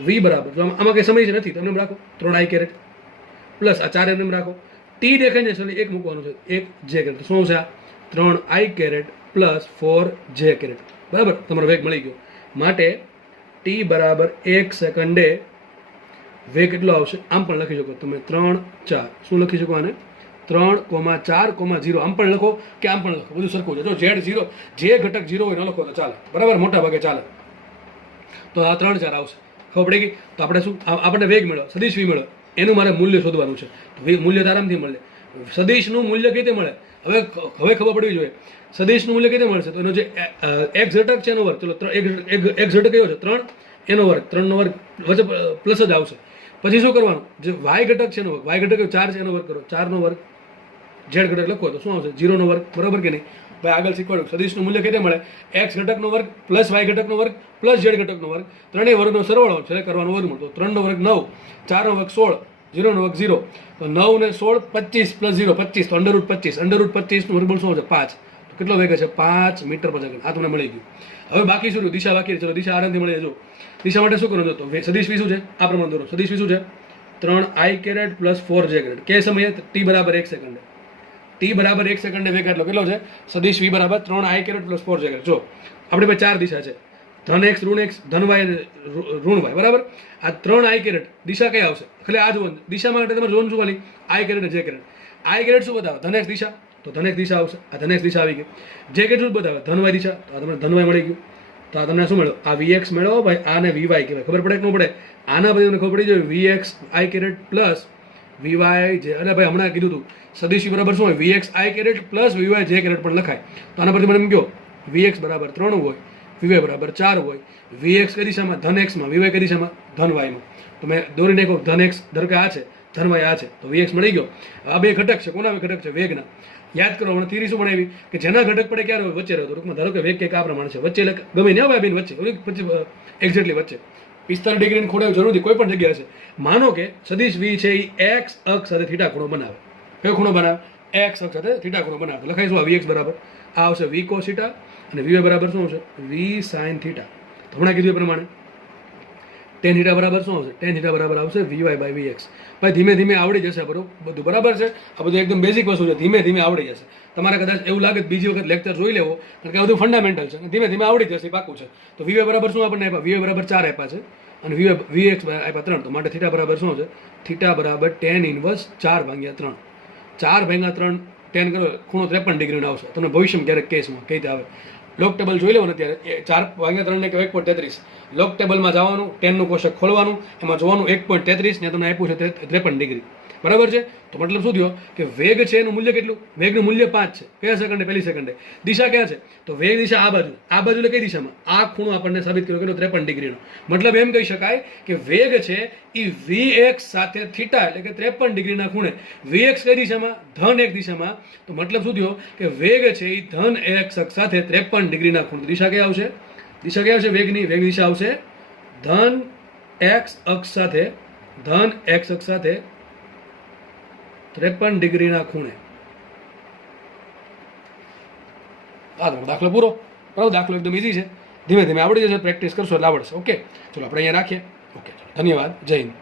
v બરાબર, જો આમાં કઈ સમય છે નથી તો એમને રાખો 3 આઈ કેરેટ પ્લસ આ 4 એમને રાખો. t દેખાય છે એટલે 1 મૂકવાનું છે, 1 જે કેરેટ. શું આવશે? આ 3 આઈ કેરેટ પ્લસ 4 જે કેરેટ. બરાબર. તમારો વેગ મળી ગયો. માટે t બરાબર 1 સેકન્ડે વેગ કેટલો આવશે? આમ પણ લખી શકો તમે 3 4. શું લખી શકો આને? 3,4,0. આમ પણ લખો કે આમ પણ લખો, બધું સરખું છે. જો z0 જે ઘટક 0 હોય ન લખો તો ચાલે. બરાબર. મોટા ભાગે ચાલે. તો આ 3 4 આવશે. ખબર પડી ગઈ. તો આપણે શું? આપણને વેગ મળ્યો, સદિશ v મળ્યો, એનું મારે મૂલ્ય શોધવાનું છે. તો મૂલ્ય તો આરામથી મળે. સદિશનું મૂલ્ય કઈ રીતે મળે? હવે ખબર પડવી જોઈએ. સદિશનું મૂલ્ય કઈ રીતે મળશે? તો એનો જે x ઘટક છે એનો વર્ગ. ચલો x ઘટક કયો છે? 3, એનો વર્ગ. 3 નો વર્ગ વચ્ચે પ્લસ જ આવશે. પછી શું કરવાનું? જે y ઘટક છે એનો વર્ગ, y ઘટક 4 છે એનો વર્ગ કરો. 4 નો વર્ગ. z ઘટક લખો તો શું આવશે? 0 નો વર્ગ. બરાબર કે નહીં? ભાઈ આગળ શીખવાડ્યું. સદિશનું મૂલ્ય કઈ રીતે મળે? x ઘટકનો વર્ગ પ્લસ y ઘટકનો વર્ગ પ્લસ z ઘટકનો વર્ગ. ત્રણેય વર્ગનો સરવાળો છે કરવાનો વર્ગમૂળ. તો 3 નો વર્ગ 9, 4 નો વર્ગ 16, 0 નો વર્ગ 0. તો 9 ને 16 25 પ્લસ 0 25. તો √25 નું વર્ગમૂળ શું આવશે? 5. તો કેટલો વેગ છે? 5 મીટર પર સેકન્ડ. આ તમને મળી ગયું. હવે બાકી શું? દિશા બાકી. ચલો દિશા આરામથી મળી જાય. જો દિશા માટે શું કરવાનું? તો સદિશ v શું છે? આ પ્રમાણે દોરો. સદિશ v શું છે? 3 આઈ કેરેટ પ્લસ 4 જે કેરેટ. કે સમયે? t બરાબર 1 સેકન્ડે. t બરાબર 1 સેકન્ડે વેગ કેટલો છે? સદિશ v બરાબર 3 આઈ કેરેટ પ્લસ 4 જે કેરેટ. જો આપણી પાસે 4 દિશા છે, ધન x ઋણ x ધન y અને ઋણ y. બરાબર. આ 3 આઈ કેરેટ દિશા કઈ આવશે? ખાલી આ જોવાનું. દિશા માટે તમારે જોવાનું શું? ખાલી આઈ કેરેટ જે કેરેટ. આઈ કેરેટ શું બતાવે? ધન x દિશા. તો ધન x દિશા આવશે. આ ધન x દિશા આવી ગઈ. જે કેરેટ શું બતાવે? ધન y દિશા. તો આ તમને ધન y મળી ગયું. તો આ તમને શું મળ્યો? આ vx મેળવો ભાઈ. આને vy કહેવાય. ખબર પડે કે ન પડે? આના પછી તમને ખબર પડી જોઈએ vx આઈ કેરેટ પ્લસ vy જે. અને ભાઈ હમણાં કીધું હતું સદિશ બરાબર શું હોય? vx આઈ કેરેટ પ્લસ vy જે કેરેટ પણ લખાય. તો આના પરથી મને એમ કહો vx બરાબર 3 હોય, vy બરાબર 4 હોય. vx કઈ દિશામાં? ધન x માં. vy કઈ દિશામાં? ધન y માં. તો મેં દોરી નાખ્યો ધન x ધારો કે આ છે, ધન y આ છે. તો vx મળી ગયો. આ બે ઘટક છે. કોના ઘટક છે? વેગના. યાદ કરો હમણાં થિયરી શું બનાવી કે જેના ઘટક પડે ક્યારે હોય? વચ્ચે રહેતો. ટૂંકમાં ધારો કે વેગ કંઈક આ પ્રમાણે છે, વચ્ચે એટલે ગમે ને આવે બેન વચ્ચે એક્ઝેક્ટલી વચ્ચે 45 ડિગ્રીની ખૂણે જરૂરથી કોઈ પણ જગ્યાએ છે. માનો કે સદિશ v છે એ x અક્ષ સાથે થીટા ખૂણો બનાવે. કયો ખૂણો બનાવે? x અક્ષ સાથે થીટા ખૂણો બનાવે. લખાઈશું આ vx બરાબર આ આવશે v cos થીટા અને vy બરાબર શું આવશે? v sin theta. હમણાં કીધું એ પ્રમાણે ટેન થીટા બરાબર શું આવશે? ટેન થીટા બરાબર આવશે વીવાય બાય વીએક્સ. ભાઈ ધીમે ધીમે આવડી જશે, બરોબર, બધું બરાબર છે. આ બધું એકદમ બેઝિક વસ્તુ છે, ધીમે ધીમે આવડી જશે. તમારે કદાચ એવું લાગે કે બીજી વખત લેક્ચર જોઈ લેવો, કારણ કે આ બધું ફંડામેન્ટલ છે, ધીમે ધીમે આવડી જશે, પાકું છે. તો વીવાય બરાબર શું આપણને આપ્યા? વીવાય બરાબર 4 આપ્યા છે અને વીએક્સ આપ્યા 3. તો માટે થીટા બરાબર શું છે? થીટા બરાબર ટેન ઇનવર્સ 4/3. 4/3 ટેન કરો, ખૂણો 53 ડિગ્રીનો આવશે. તમને ભવિષ્યમાં ક્યારેક કેસમાં કઈ રીતે આવે લોક ટેબલ જોઈ લેવો ને અત્યારે 4/3 ને કે 1.33. લોક ટેબલમાં જવાનું, 10નું કોષ્ટક ખોલવાનું, એમાં જોવાનું 1.33 ને તમને આપ્યું છે 53 ડિગ્રી, બરાબર છે. તો મતલબ શું થયો કે વેગ છે એનું મૂલ્ય કેટલું? વેગનું મૂલ્ય 5 છે. કયા સેકન્ડે? પહેલી સેકન્ડે. દિશા ક્યાં છે? તો વેગ દિશા આ બાજુ. આ બાજુ એટલે કઈ દિશામાં? આ ખૂણો આપણને સાબિત કર્યો કેટલો? 53 ડિગ્રીનો. મતલબ એમ કહી શકાય કે વેગ છે એ વીએક્સ સાથે થીટા એટલે કે 53 ડિગ્રીના ખૂણે. વીએક્સ કઈ દિશામાં? ધન એક દિશામાં. તો મતલબ શું થયો કે વેગ છે એ ધન એક્સ અક્ષ સાથે 53 ડિગ્રીના ખૂણે. દિશા ક્યાં આવશે? દિશા ક્યાં આવશે વેગની? વેગ દિશા આવશે ધન એક્સ અક્ષ સાથે, ધન એક્સ અક્ષ સાથે 53 ડિગ્રીના ખૂણે. આ દાખલો પૂરો, બરાબર. દાખલો એકદમ ઇઝી છે, ધીમે ધીમે આવડી જશે, પ્રેક્ટિસ કરશો એટલે આવડશે. ઓકે, ચલો આપણે અહીંયા રાખીએ. ઓકે, ધન્યવાદ, જય હિન્દ.